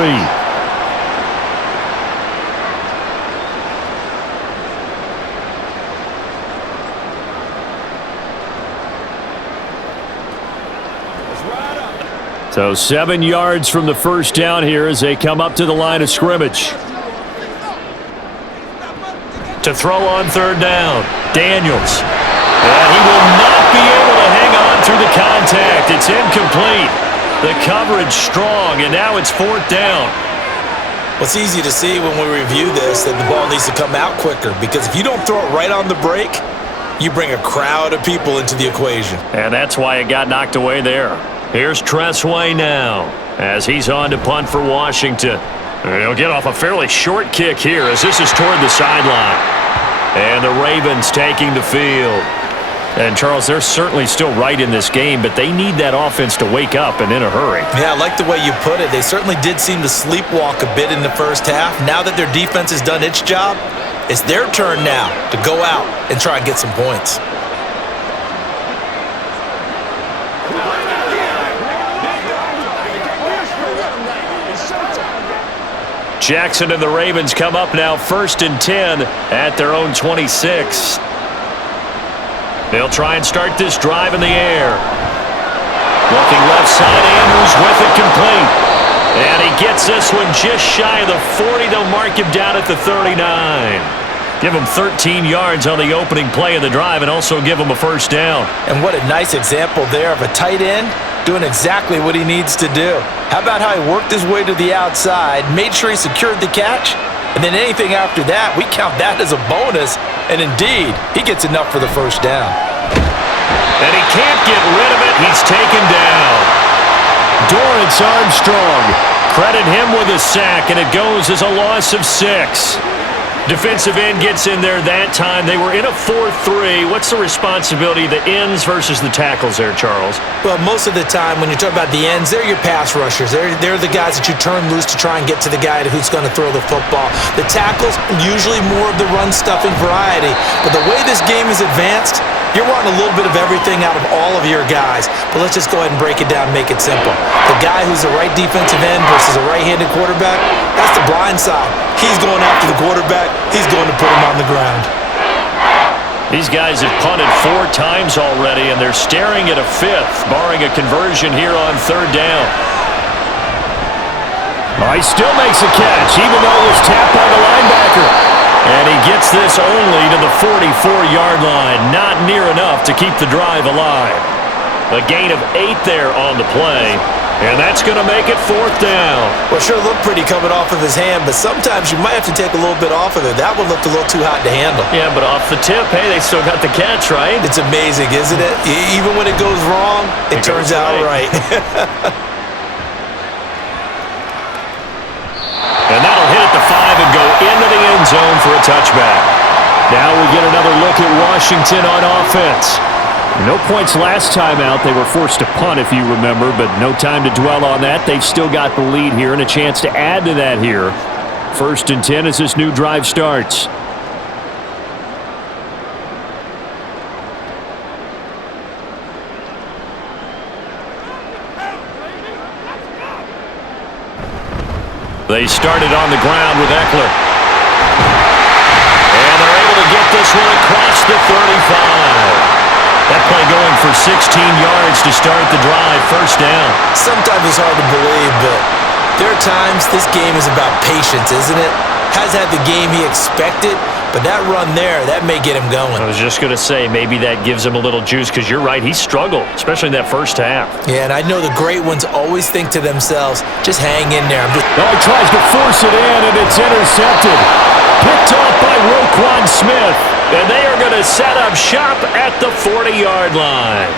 So 7 yards from the 1st down here as they come up to the line of scrimmage. To throw on 3rd down, Daniels. And he will not be able to hang on through the contact. It's incomplete. The coverage strong, and now it's 4th down. Well, it's easy to see when we review this that the ball needs to come out quicker, because if you don't throw it right on the break, you bring a crowd of people into the equation. And that's why it got knocked away there. Here's Tressway now as he's on to punt for Washington. And he'll get off a fairly short kick here as this is toward the sideline. And the Ravens taking the field. And, Charles, they're certainly still right in this game, but they need that offense to wake up and in a hurry. Yeah, I like the way you put it. They certainly did seem to sleepwalk a bit in the first half. Now that their defense has done its job, it's their turn now to go out and try and get some points. Jackson and the Ravens come up now 1st and 10 at their own 26. They'll try and start this drive in the air. Looking left side, Andrews with it complete. And he gets this one just shy of the 40. They'll mark him down at the 39. Give him 13 yards on the opening play of the drive and also give him a 1st down. And what a nice example there of a tight end doing exactly what he needs to do. How about how he worked his way to the outside, made sure he secured the catch, And then anything after that, we count that as a bonus. And indeed, he gets enough for the first down. And he can't get rid of it. He's taken down. Dorrance Armstrong. Credit him with a sack, and it goes as a loss of 6. Defensive end gets in there that time. They were in a 4-3. What's the responsibility of the ends versus the tackles there, Charles? Well, most of the time when you're talking about the ends, they're your pass rushers. They're the guys that you turn loose to try and get to the guy who's going to throw the football. The tackles, usually more of the run-stuffing variety. But the way this game is advanced, you're wanting a little bit of everything out of all of your guys. But let's just go ahead and break it down and make it simple. The guy who's the right defensive end versus a right-handed quarterback, that's the blind side. He's going after the quarterback. He's going to put him on the ground. These guys have punted 4 times already, and they're staring at a 5th, barring a conversion here on 3rd down. He still makes a catch, even though it was tapped by the linebacker. And he gets this only to the 44-yard line. Not near enough to keep the drive alive. A gain of 8 there on the play. And that's going to make it 4th down. Well, sure looked pretty coming off of his hand, but sometimes you might have to take a little bit off of it. That one looked a little too hot to handle. Yeah, but off the tip, hey, they still got the catch, right? It's amazing, isn't it? Even when it goes wrong, it turns out right. And that'll hit at the 5 and go into the end zone for a touchback. Now we get another look at Washington on offense. No points last time out. They were forced to punt, if you remember, but no time to dwell on that. They've still got the lead here and a chance to add to that here. 1st and 10 as this new drive starts. They started on the ground with Eckler. And they're able to get this one across the 35. That play going for 16 yards to start the drive. 1st down. Sometimes it's hard to believe, but there are times this game is about patience, isn't it? Has had the game he expected, but that run there, that may get him going. I was just going to say, maybe that gives him a little juice, because you're right, he struggled, especially in that first half. Yeah, and I know the great ones always think to themselves, just hang in there. He tries to force it in, and it's intercepted. Picked off by Roquan Smith. And they are going to set up shop at the 40-yard line.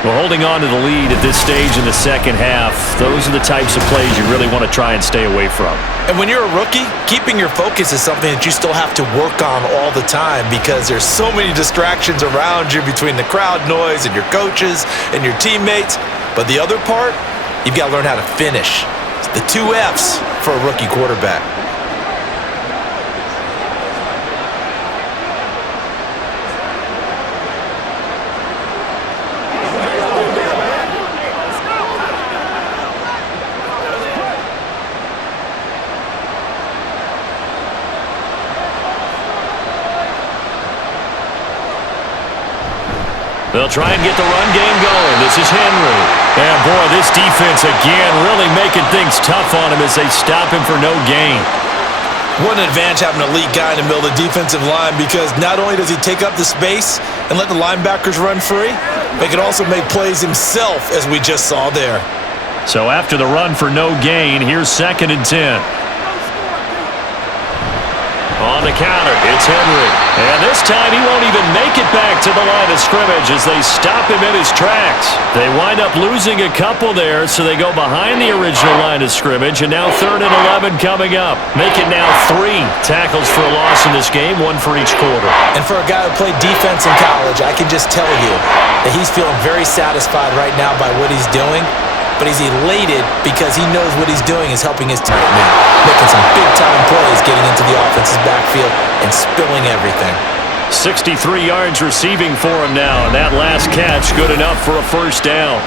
Well, holding on to the lead at this stage in the second half, those are the types of plays you really want to try and stay away from. And when you're a rookie, keeping your focus is something that you still have to work on all the time, because there's so many distractions around you between the crowd noise and your coaches and your teammates. But the other part, you've got to learn how to finish. It's the 2 F's for a rookie quarterback. They'll try and get the run game going. This is Henry. And boy, this defense again really making things tough on him as they stop him for no gain. What an advantage having an elite guy in the middle of the defensive line, because not only does he take up the space and let the linebackers run free, but he can also make plays himself, as we just saw there. So after the run for no gain, here's 2nd and 10. On the counter, it's Henry. And this time he won't even make it back to the line of scrimmage as they stop him in his tracks. They wind up losing a couple there, so they go behind the original line of scrimmage, and now 3rd and 11 coming up. Make it now 3 tackles for a loss in this game, 1 for each quarter. And for a guy who played defense in college, I can just tell you that he's feeling very satisfied right now by what he's doing. But he's elated because he knows what he's doing is helping his team win. Making some big-time plays, getting into the offense's backfield and spilling everything. 63 yards receiving for him now, and that last catch good enough for a 1st down.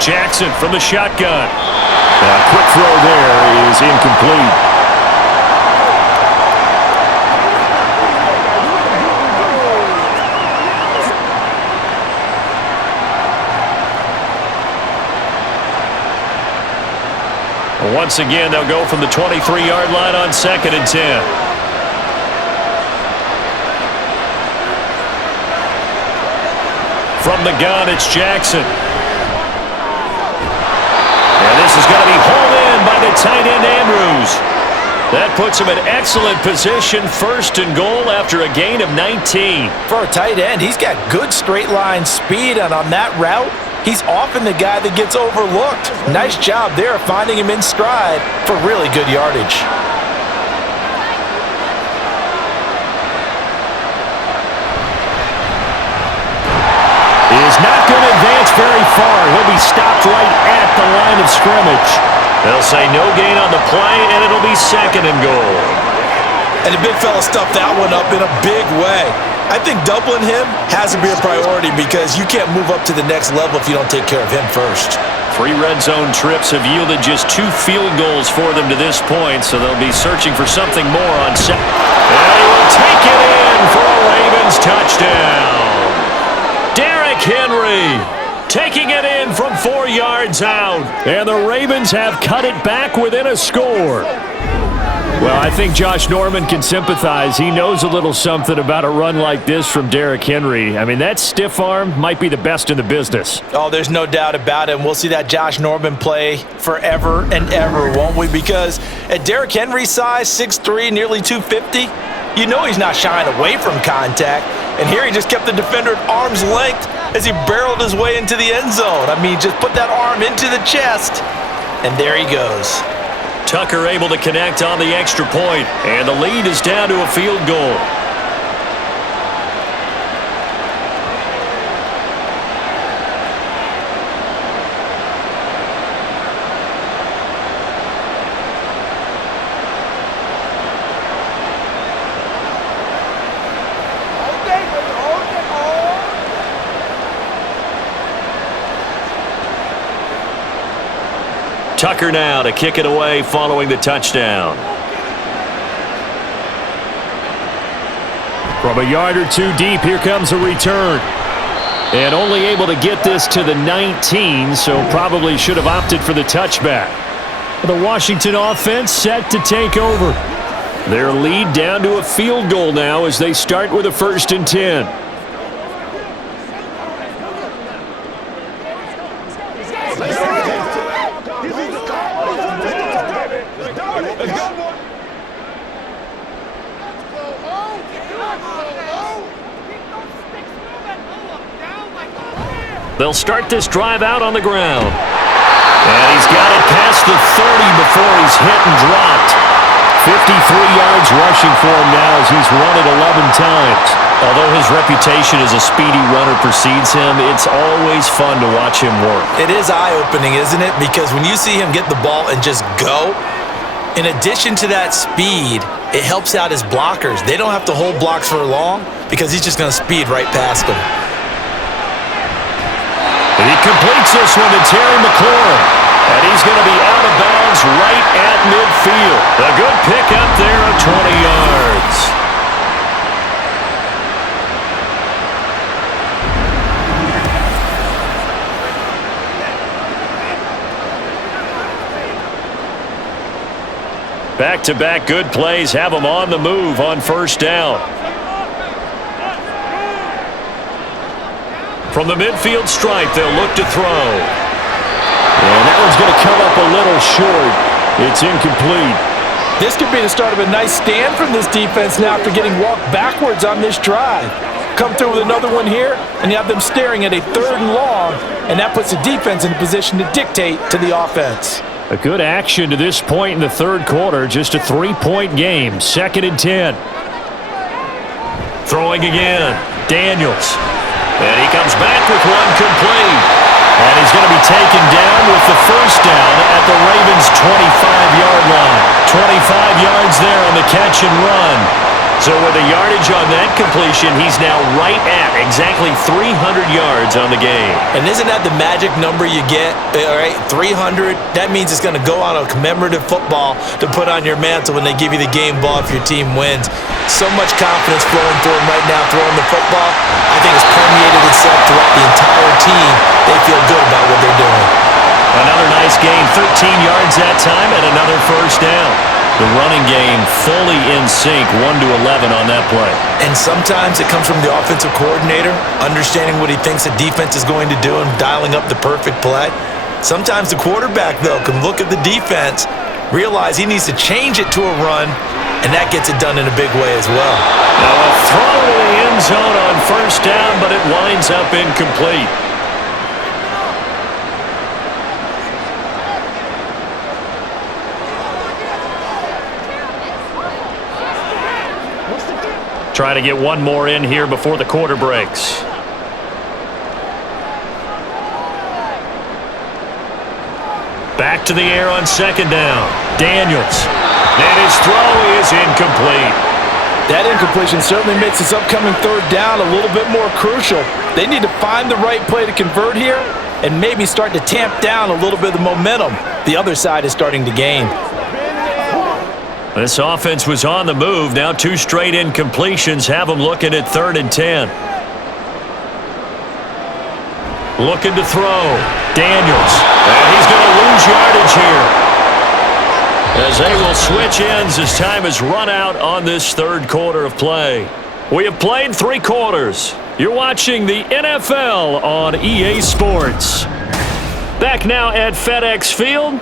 Jackson from the shotgun. A quick throw there is incomplete. Once again, they'll go from the 23-yard line on 2nd and 10. From the gun, it's Jackson. And this is going to be hauled in by the tight end, Andrews. That puts him in excellent position, 1st and goal after a gain of 19. For a tight end, he's got good straight line speed, and on that route, he's often the guy that gets overlooked. Nice job there of finding him in stride for really good yardage. Is not going to advance very far. He'll be stopped right at the line of scrimmage. They'll say no gain on the play, and it'll be 2nd and goal. And the big fella stuffed that one up in a big way. I think doubling him has to be a priority because you can't move up to the next level if you don't take care of him first. 3 red zone trips have yielded just 2 field goals for them to this point, so they'll be searching for something more on set. And he will take it in for a Ravens touchdown. Derrick Henry taking it in from 4 yards out. And the Ravens have cut it back within a score. Well, I think Josh Norman can sympathize. He knows a little something about a run like this from Derrick Henry. I mean, that stiff arm might be the best in the business. Oh, there's no doubt about it. And we'll see that Josh Norman play forever and ever, won't we? Because at Derrick Henry's size, 6'3", nearly 250, you know he's not shying away from contact. And here he just kept the defender at arm's length as he barreled his way into the end zone. I mean, just put that arm into the chest, and there he goes. Tucker able to connect on the extra point, and the lead is down to a field goal. Tucker now to kick it away following the touchdown. From a yard or 2 deep, here comes a return. And only able to get this to the 19, so probably should have opted for the touchback. The Washington offense set to take over. Their lead down to a field goal now as they start with a 1st and 10. They'll start this drive out on the ground. And he's got it past the 30 before he's hit and dropped. 53 yards rushing for him now as he's run it 11 times. Although his reputation as a speedy runner precedes him, it's always fun to watch him work. It is eye-opening, isn't it? Because when you see him get the ball and just go, in addition to that speed, it helps out his blockers. They don't have to hold blocks for long because he's just going to speed right past them. And he completes this one to Terry McLaurin. And he's going to be out of bounds right at midfield. A good pickup there of 20 yards. Back-to-back good plays have him on the move on 1st down. From the midfield stripe, they'll look to throw. And that one's going to come up a little short. It's incomplete. This could be the start of a nice stand from this defense now after getting walked backwards on this drive. Come through with another one here, and you have them staring at a 3rd and long, and that puts the defense in a position to dictate to the offense. A good action to this point in the 3rd quarter. Just a 3-point game. 2nd and 10. Throwing again. Daniels. And he comes back with one complete. And he's going to be taken down with the 1st down at the Ravens' 25-yard line. 25 yards there on the catch and run. So with the yardage on that completion, he's now right at exactly 300 yards on the game. And isn't that the magic number you get? All right, 300. That means it's going to go on a commemorative football to put on your mantle when they give you the game ball if your team wins. So much confidence flowing through him right now throwing the football. I think it's permeated itself throughout the entire team. They feel good about what they're doing. Another nice gain, 13 yards that time, and another first down. The running game fully in sync, 1-11 on that play. And sometimes it comes from the offensive coordinator, understanding what he thinks the defense is going to do and dialing up the perfect play. Sometimes the quarterback, though, can look at the defense, realize he needs to change it to a run, and that gets it done in a big way as well. Now a throw to the end zone on first down, but it winds up incomplete. Try to get one more in here before the quarter breaks. Back to the air on second down. Daniels. And his throw is incomplete. That incompletion certainly makes this upcoming third down a little bit more crucial. They need to find the right play to convert here and maybe start to tamp down a little bit of the momentum the other side is starting to gain. This offense was on the move. Now 2 straight incompletions have them looking at 3rd and 10. Looking to throw. Daniels. And he's going to lose yardage here, as they will switch ends as time has run out on this third quarter of play. We have played 3 quarters. You're watching the NFL on EA Sports. Back now at FedEx Field.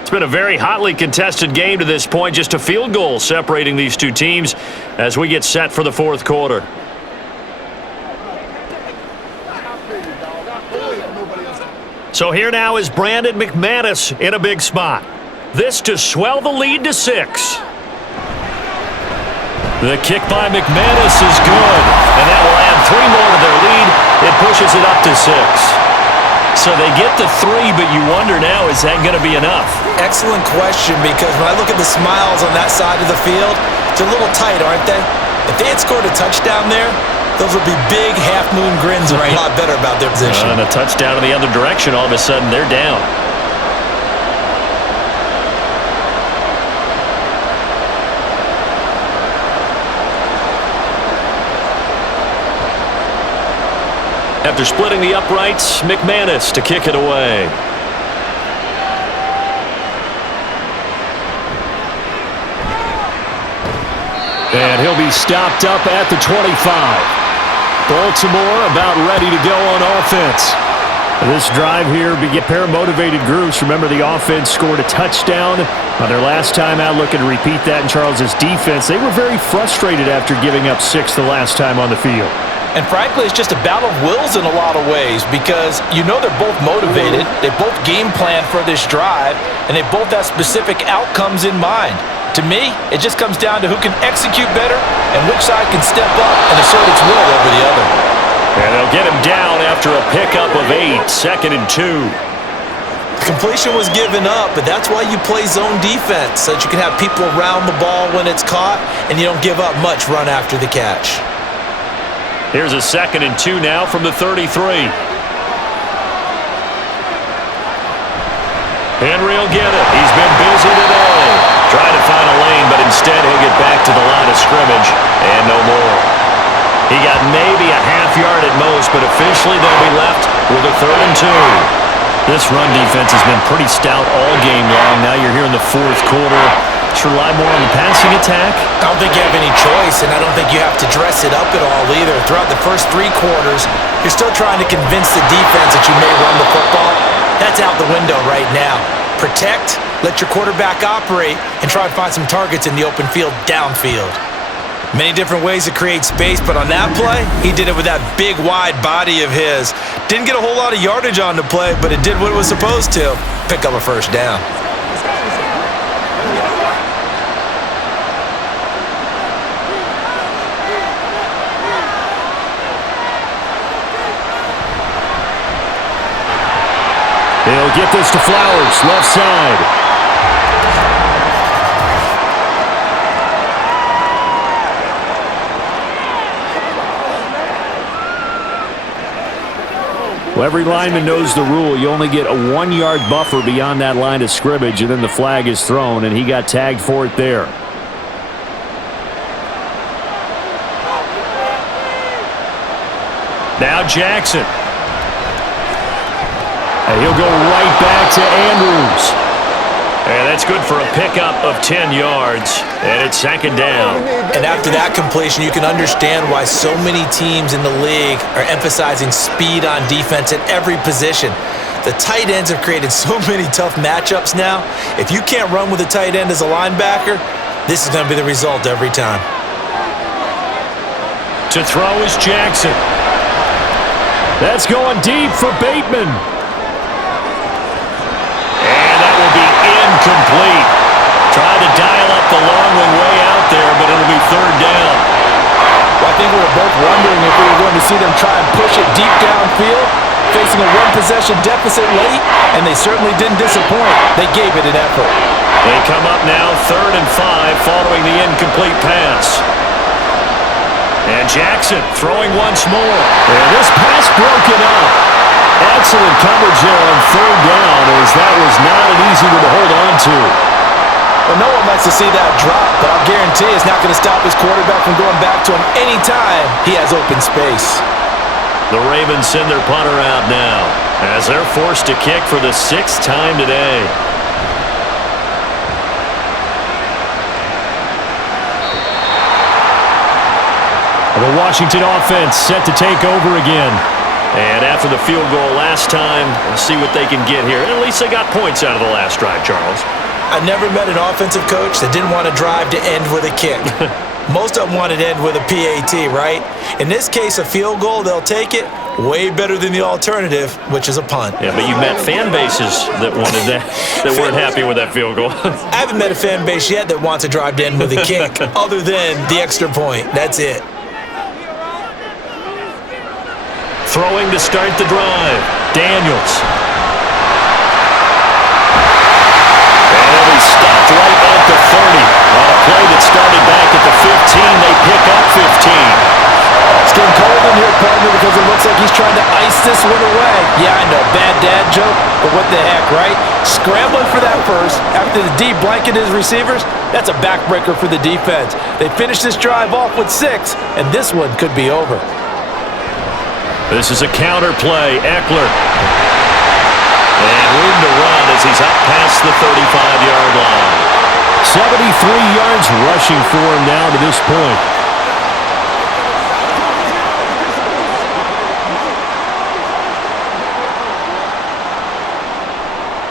It's been a very hotly contested game to this point. Just a field goal separating these two teams as we get set for the fourth quarter. So here now is Brandon McManus in a big spot. This to swell the lead to 6. The kick by McManus is good, and that will add 3 more to their lead. It pushes it up to 6. So they get the 3, but you wonder now, is that going to be enough? Excellent question, because when I look at the smiles on that side of the field, it's a little tight, aren't they? If they had scored a touchdown there, those would be big half-moon grins and a lot better about their position. And a touchdown in the other direction, all of a sudden they're down. After splitting the uprights, McManus to kick it away. And he'll be stopped up at the 25. Baltimore about ready to go on offense. This drive here, we get pair of motivated groups. Remember, the offense scored a touchdown on their last time out. Looking to repeat that in Charles's defense. They were very frustrated after giving up 6 the last time on the field. And frankly, it's just a battle of wills in a lot of ways, because you know they're both motivated, they both game plan for this drive, and they both have specific outcomes in mind. To me, it just comes down to who can execute better and which side can step up and assert its will over the other. And they'll get him down after a pickup of 8, 2nd and 2. The completion was given up, but that's why you play zone defense, so that you can have people around the ball when it's caught, and you don't give up much run after the catch. Here's a 2nd and 2 now from the 33. Henry will get it. He's been busy today. Trying to find a lane, but instead he'll get back to the line of scrimmage and no more. He got maybe a half yard at most, but officially they'll be left with a 3rd and 2. This run defense has been pretty stout all game long. Now you're here in the fourth quarter. Should rely more on the passing attack? I don't think you have any choice, and I don't think you have to dress it up at all either. Throughout the first 3 quarters, you're still trying to convince the defense that you may run the football. That's out the window right now. Protect, let your quarterback operate, and try and find some targets in the open field downfield. Many different ways to create space, but on that play, he did it with that big, wide body of his. Didn't get a whole lot of yardage on the play, but it did what it was supposed to. Pick up a first down. He'll get this to Flowers, left side. Well, every lineman knows the rule. You only get a 1-yard buffer beyond that line of scrimmage, and then the flag is thrown, and he got tagged for it there. Now Jackson. And he'll go right back to Andrews. And that's good for a pickup of 10 yards. And it's second down. And after that completion, you can understand why so many teams in the league are emphasizing speed on defense at every position. The tight ends have created so many tough matchups now. If you can't run with a tight end as a linebacker, this is going to be the result every time. To throw is Jackson. That's going deep for Bateman. And that will be incomplete. Trying to dial up the long one way out there, but it'll be third down. Well, I think we were both wondering if we were going to see them try and push it deep downfield, facing a one-possession deficit late, and they certainly didn't disappoint. They gave it an effort. They come up now 3rd and 5 following the incomplete pass. And Jackson throwing once more. And this pass broken up. Excellent coverage there on 3rd down, as that was not an easy one to hold on to. Well, no one likes to see that drop, but I'll guarantee it's not going to stop his quarterback from going back to him anytime he has open space. The Ravens send their punter out now, as they're forced to kick for the 6th time today. The Washington offense set to take over again. And after the field goal last time, we'll see what they can get here. And at least they got points out of the last drive, Charles. I never met an offensive coach that didn't want to drive to end with a kick. Most of them wanted to end with a PAT, right? In this case, a field goal, they'll take it. Way better than the alternative, which is a punt. Yeah, but you met fan bases that wanted that, that weren't happy with that field goal. I haven't met a fan base yet that wants to drive to end with a kick, other than the extra point. That's it. Throwing to start the drive, Daniels. And he's stopped right at the 30. On a play that started back at the 15, they pick up 15. It's getting cold in here, partner, because it looks like he's trying to ice this one away. Yeah, I know, bad dad joke, but what the heck, right? Scrambling for that first after the D blanket his receivers, that's a backbreaker for the defense. They finished this drive off with 6, and this one could be over. This is a counter play, Eckler. And room to run as he's up past the 35-yard line. 73 yards rushing for him now to this point.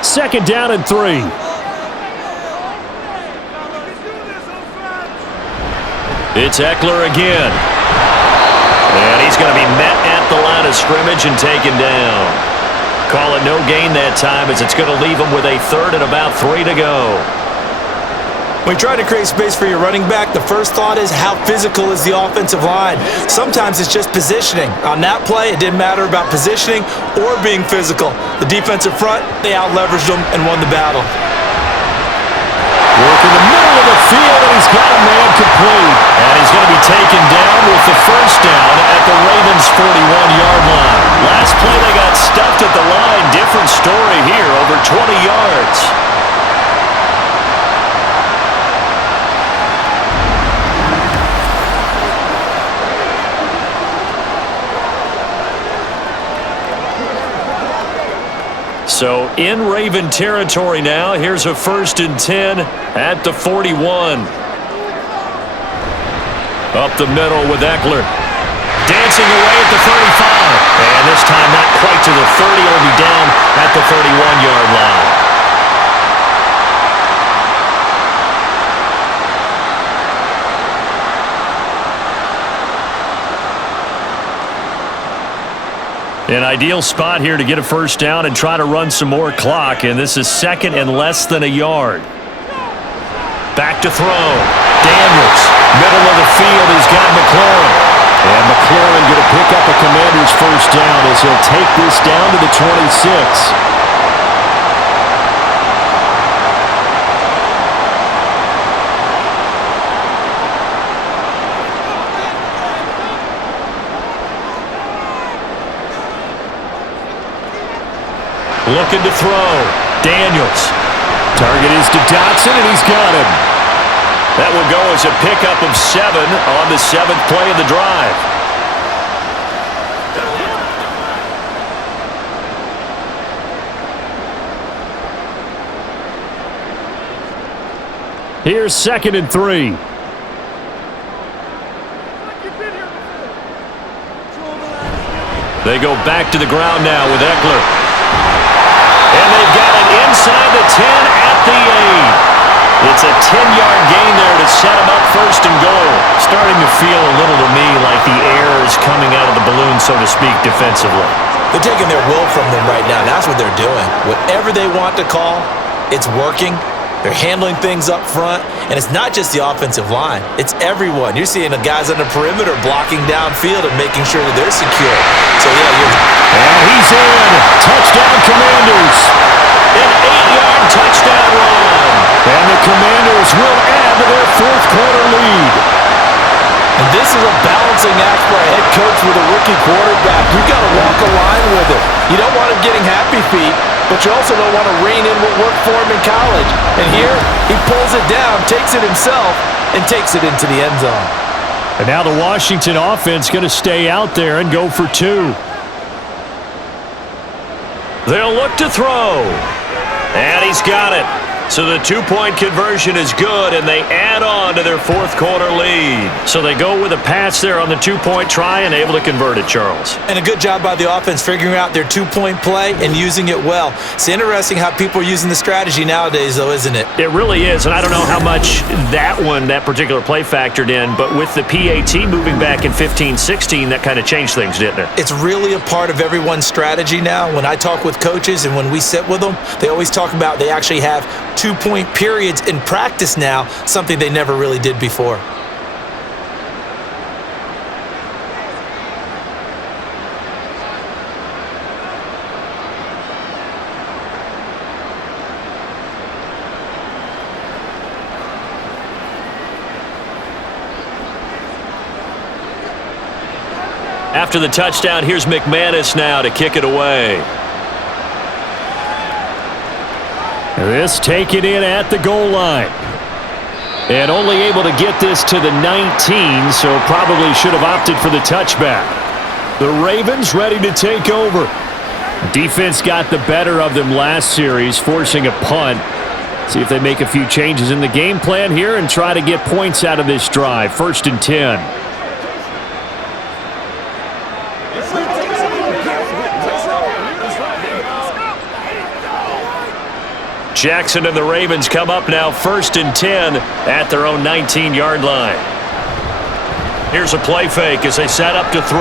Second down and 3. It's Eckler again. And he's going to be met at the line of scrimmage and taken down. Call it no gain that time, as it's going to leave him with a 3rd and about 3 to go. When you try to create space for your running back, the first thought is how physical is the offensive line. Sometimes it's just positioning. On that play, it didn't matter about positioning or being physical. The defensive front, they out-leveraged them and won the battle. Work in the middle of the field, and he's got a man complete. And he's going to be taken down with the first down at the Ravens' 41-yard line. Last play, they got stuffed at the line. Different story here, over 20 yards. So in Raven territory now. Here's a 1st and 10 at the 41. Up the middle with Eckler. Dancing away at the 35. And this time not quite to the 30. He'll be down at the 31-yard line. An ideal spot here to get a first down and try to run some more clock, and this is 2nd and less than a yard. Back to throw. Daniels, middle of the field, he's got McLaurin. And McLaurin going to pick up a Commander's first down as he'll take this down to the 26. Looking to throw. Daniels. Target is to Dotson, and he's got him. That will go as a pickup of 7 on the 7th play of the drive. Here's 2nd and 3. They go back to the ground now with Eckler. And they've got it inside the 10 at the 8. It's a 10-yard gain there to set them up 1st and goal. Starting to feel a little to me like the air is coming out of the balloon, so to speak, defensively. They're taking their will from them right now. That's what they're doing. Whatever they want to call, it's working. They're handling things up front, and it's not just the offensive line. It's everyone. You're seeing the guys on the perimeter blocking downfield and making sure that they're secure. So, yeah, And he's in. Touchdown, Commanders. An 8-yard touchdown run. And the Commanders will add to their 4th quarter lead. And this is a balancing act for a head coach with a rookie quarterback. You've got to walk a line with it. You don't want him getting happy feet, but you also don't want to rein in what worked for him in college. And here, he pulls it down, takes it himself, and takes it into the end zone. And now the Washington offense going to stay out there and go for 2. They'll look to throw. And he's got it. So the 2-point conversion is good, and they add on to their 4th quarter lead. So they go with a pass there on the 2-point try and able to convert it, Charles. And a good job by the offense figuring out their 2-point play and using it well. It's interesting how people are using the strategy nowadays, though, isn't it? It really is, and I don't know how much that particular play factored in, but with the PAT moving back in 15-16, that kind of changed things, didn't it? It's really a part of everyone's strategy now. When I talk with coaches and when we sit with them, they always talk about they actually have 2-point periods in practice now, something they never really did before. After the touchdown, here's McManus now to kick it away. This taken in at the goal line. And only able to get this to the 19, so probably should have opted for the touchback. The Ravens ready to take over. Defense got the better of them last series, forcing a punt. See if they make a few changes in the game plan here and try to get points out of this drive. 1st and 10. Jackson and the Ravens come up now 1st and 10 at their own 19-yard line. Here's a play fake as they set up to throw.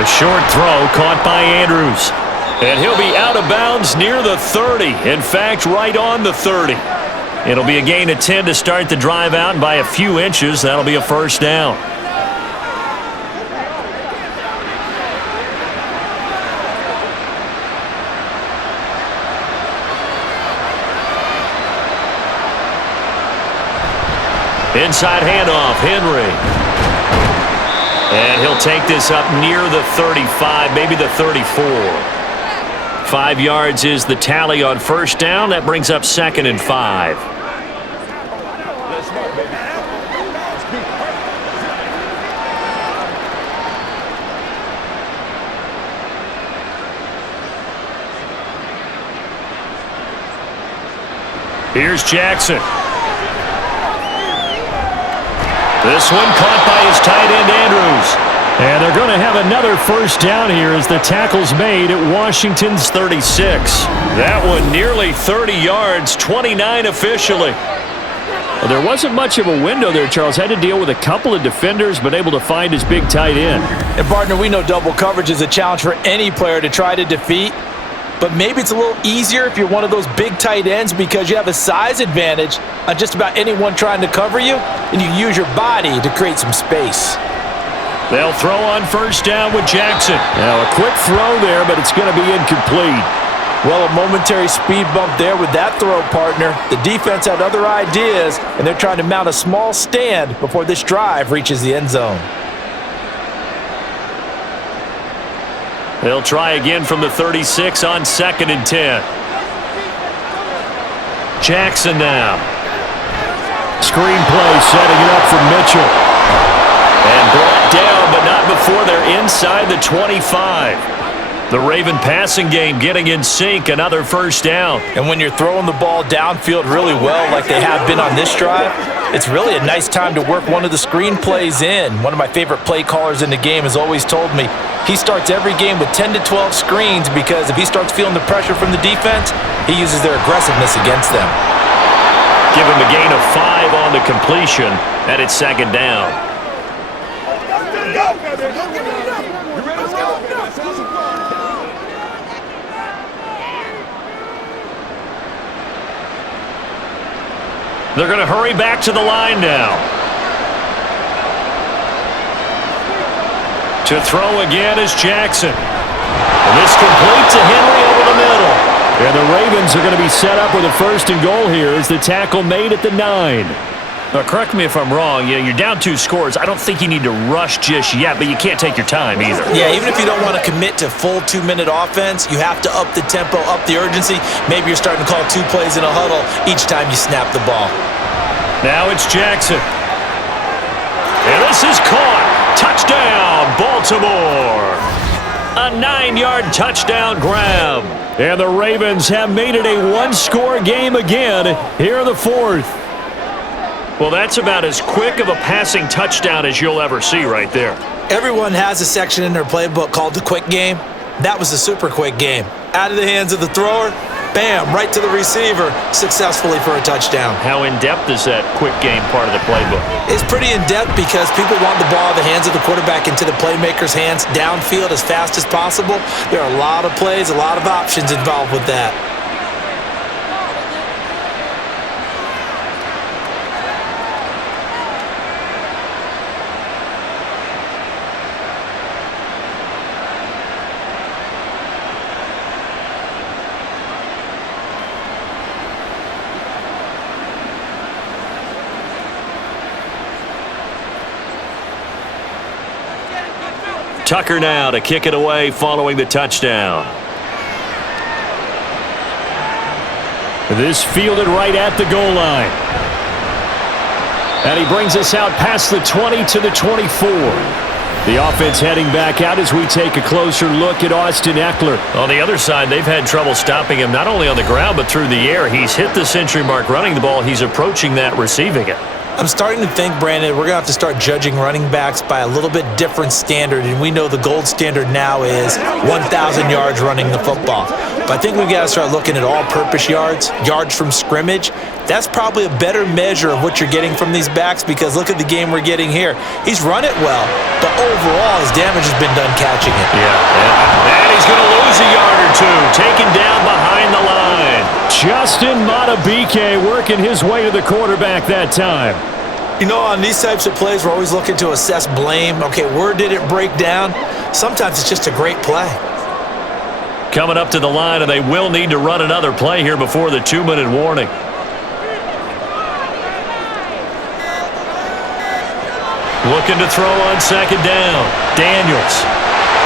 A short throw caught by Andrews. And he'll be out of bounds near the 30. In fact, right on the 30. It'll be a gain of 10 to start the drive out, and by a few inches, that'll be a 1st down. Inside handoff, Henry. And he'll take this up near the 35, maybe the 34. 5 yards is the tally on 1st down. That brings up 2nd and 5. Here's Jackson. This one caught by his tight end, Andrews. And they're going to have another 1st down here as the tackle's made at Washington's 36. That one nearly 30 yards, 29 officially. Well, there wasn't much of a window there, Charles. Had to deal with a couple of defenders, but able to find his big tight end. And, partner, we know double coverage is a challenge for any player to try to defeat. But maybe it's a little easier if you're one of those big tight ends because you have a size advantage on just about anyone trying to cover you, and you use your body to create some space. They'll throw on 1st down with Jackson. Now a quick throw there, but it's going to be incomplete. Well, a momentary speed bump there with that throw, partner. The defense had other ideas, and they're trying to mount a small stand before this drive reaches the end zone. They'll try again from the 36 on 2nd and 10. Jackson now. Screenplay setting it up for Mitchell. And brought down, but not before they're inside the 25. The Raven passing game getting in sync, another first down. And when you're throwing the ball downfield really well like they have been on this drive, it's really a nice time to work one of the screen plays in. One of my favorite play callers in the game has always told me he starts every game with 10 to 12 screens because if he starts feeling the pressure from the defense, he uses their aggressiveness against them. Give him a gain of 5 on the completion, and it's second down. They're going to hurry back to the line now. To throw again is Jackson. And this complete to Henry over the middle. And the Ravens are going to be set up with a first and goal here as the tackle made at the 9. Now, correct me if I'm wrong. You're down 2 scores. I don't think you need to rush just yet, but you can't take your time either. Yeah, even if you don't want to commit to full 2-minute offense, you have to up the tempo, up the urgency. Maybe you're starting to call 2 plays in a huddle each time you snap the ball. Now it's Jackson. And this is caught. Touchdown, Baltimore. A 9-yard touchdown grab. And the Ravens have made it a 1-score game again here in the 4th. Well, that's about as quick of a passing touchdown as you'll ever see right there. Everyone has a section in their playbook called the quick game. That was a super quick game. Out of the hands of the thrower, bam, right to the receiver, successfully for a touchdown. How in-depth is that quick game part of the playbook? It's pretty in-depth because people want the ball in the hands of the quarterback into the playmaker's hands downfield as fast as possible. There are a lot of plays, a lot of options involved with that. Tucker now to kick it away following the touchdown. This fielded right at the goal line. And he brings us out past the 20 to the 24. The offense heading back out as we take a closer look at Austin Eckler. On the other side, they've had trouble stopping him not only on the ground but through the air. He's hit the century mark running the ball. He's approaching that receiving it. I'm starting to think, Brandon, we're going to have to start judging running backs by a little bit different standard, and we know the gold standard now is 1,000 yards running the football. But I think we've got to start looking at all-purpose yards, yards from scrimmage. That's probably a better measure of what you're getting from these backs because look at the game we're getting here. He's run it well, but overall his damage has been done catching it. Yeah, and he's going to lose a yard or 2, taken down behind the line. Justin Matabike working his way to the quarterback that time. You know, on these types of plays, we're always looking to assess blame. Okay, where did it break down? Sometimes it's just a great play. Coming up to the line, and they will need to run another play here before the 2-minute warning. Looking to throw on second down. Daniels.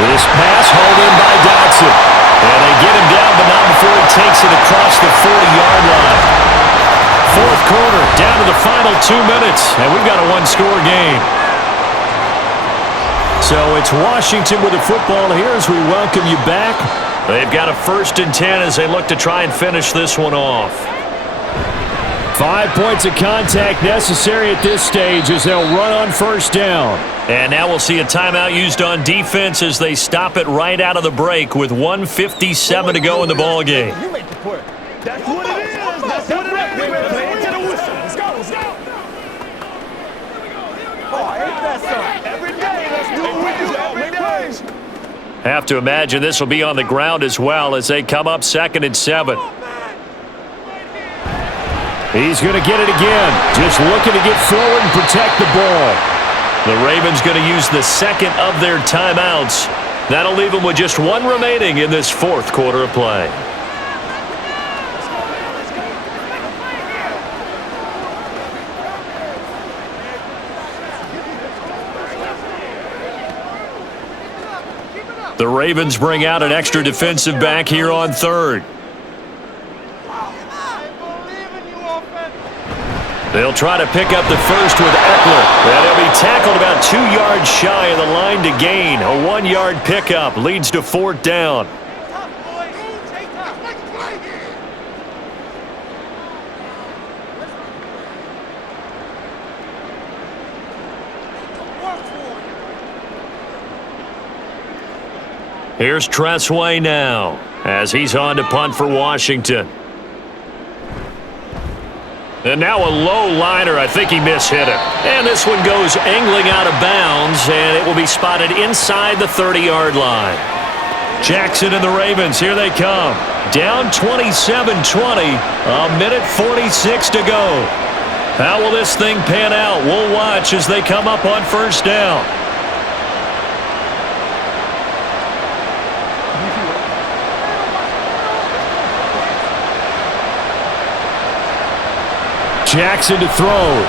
With his pass hauled in by Dotson. And they get him down, but not before he takes it across the 40-yard line. 4th quarter, down to the final 2 minutes, and we've got a 1-score game. So it's Washington with the football here as we welcome you back. They've got a 1st and 10 as they look to try and finish this one off. 5 points of contact necessary at this stage as they'll run on 1st down. And now we'll see a timeout used on defense as they stop it right out of the break with 1:57 to go in the ball game. You make the play. That's what it is. That's what it is. Play it to the whistle. Let's go. Let's go. Oh, ain't that something? Every day, let's do what we do every day. Have to imagine this will be on the ground as well as they come up 2nd and 7. He's going to get it again. Just looking to get forward and protect the ball. The Ravens going to use the 2nd of their timeouts. That'll leave them with just 1 remaining in this 4th quarter of play. The Ravens bring out an extra defensive back here on 3rd. They'll try to pick up the first with Eckler. And he'll be tackled about 2 yards shy of the line to gain. A 1-yard pickup leads to 4th down. Here's Tressway now as he's on to punt for Washington. And now a low liner. I think he mishit it. And this one goes angling out of bounds, and it will be spotted inside the 30-yard line. Jackson and the Ravens, here they come. Down 27-20, a minute 46 to go. How will this thing pan out? We'll watch as they come up on 1st down. Jackson to throw. And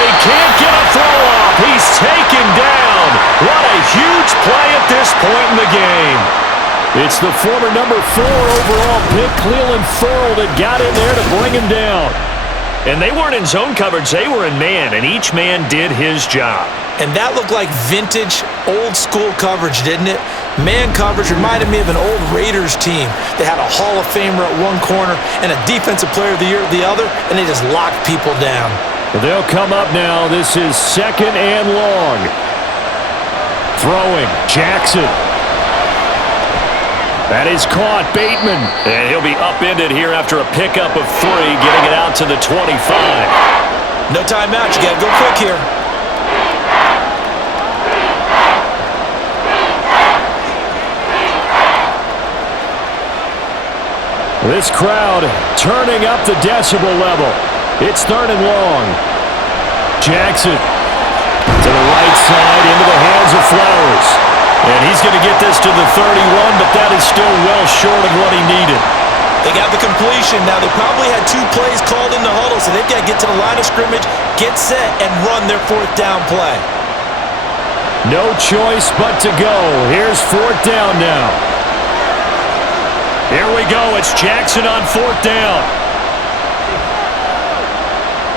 he can't get a throw off. He's taken down. What a huge play at this point in the game. It's the former number 4 overall pick, Cleveland Ferrell, that got in there to bring him down. And they weren't in zone coverage. They were in man, and each man did his job. And that looked like vintage, old-school coverage, didn't it? Man coverage reminded me of an old Raiders team. They had a Hall of Famer at one corner and a Defensive Player of the Year at the other, and they just locked people down. They'll come up now. This is 2nd and long. Throwing, Jackson. That is caught, Bateman. And he'll be upended here after a pickup of 3, getting it out to the 25. No timeout. You got to go quick here. This crowd turning up the decibel level. It's 3rd and long. Jackson to the right side into the hands of Flowers. And he's going to get this to the 31, but that is still well short of what he needed. They got the completion. Now, they probably had 2 plays called in the huddle, so they've got to get to the line of scrimmage, get set, and run their 4th down play. No choice but to go. Here's 4th down now. Here we go. It's Jackson on 4th down.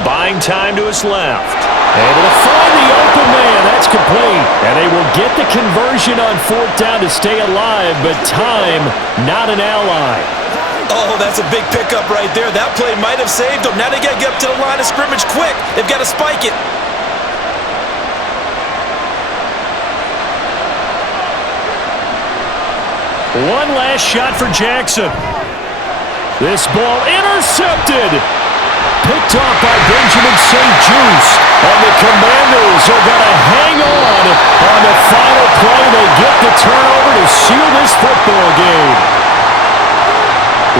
Buying time to his left. Able to find the open man. That's complete. And they will get the conversion on 4th down to stay alive, but time not an ally. Oh, that's a big pickup right there. That play might have saved them. Now they got to get up to the line of scrimmage quick. They've got to spike it. One last shot for Jackson. This ball intercepted. Picked off by Benjamin St-Juste. And the Commanders are going to hang on the final play. They get the turnover to seal this football game.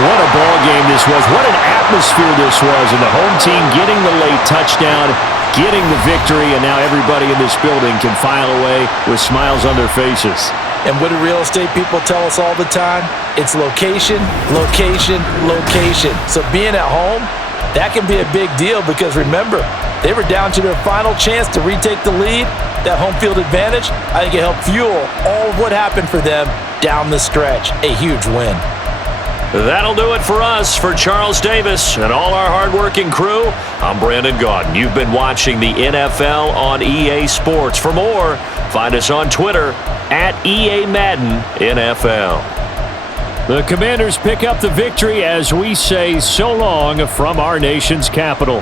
What a ball game this was. What an atmosphere this was. And the home team getting the late touchdown, getting the victory, and now everybody in this building can file away with smiles on their faces. And what do real estate people tell us all the time? It's location, location, location. So being at home, that can be a big deal because remember, they were down to their final chance to retake the lead. That home field advantage, I think it helped fuel all of what happened for them down the stretch. A huge win. That'll do it for us. For Charles Davis and all our hardworking crew, I'm Brandon Gaudin. You've been watching the NFL on EA Sports. For more, find us on Twitter at EA Madden NFL. The Commanders pick up the victory as we say so long from our nation's capital.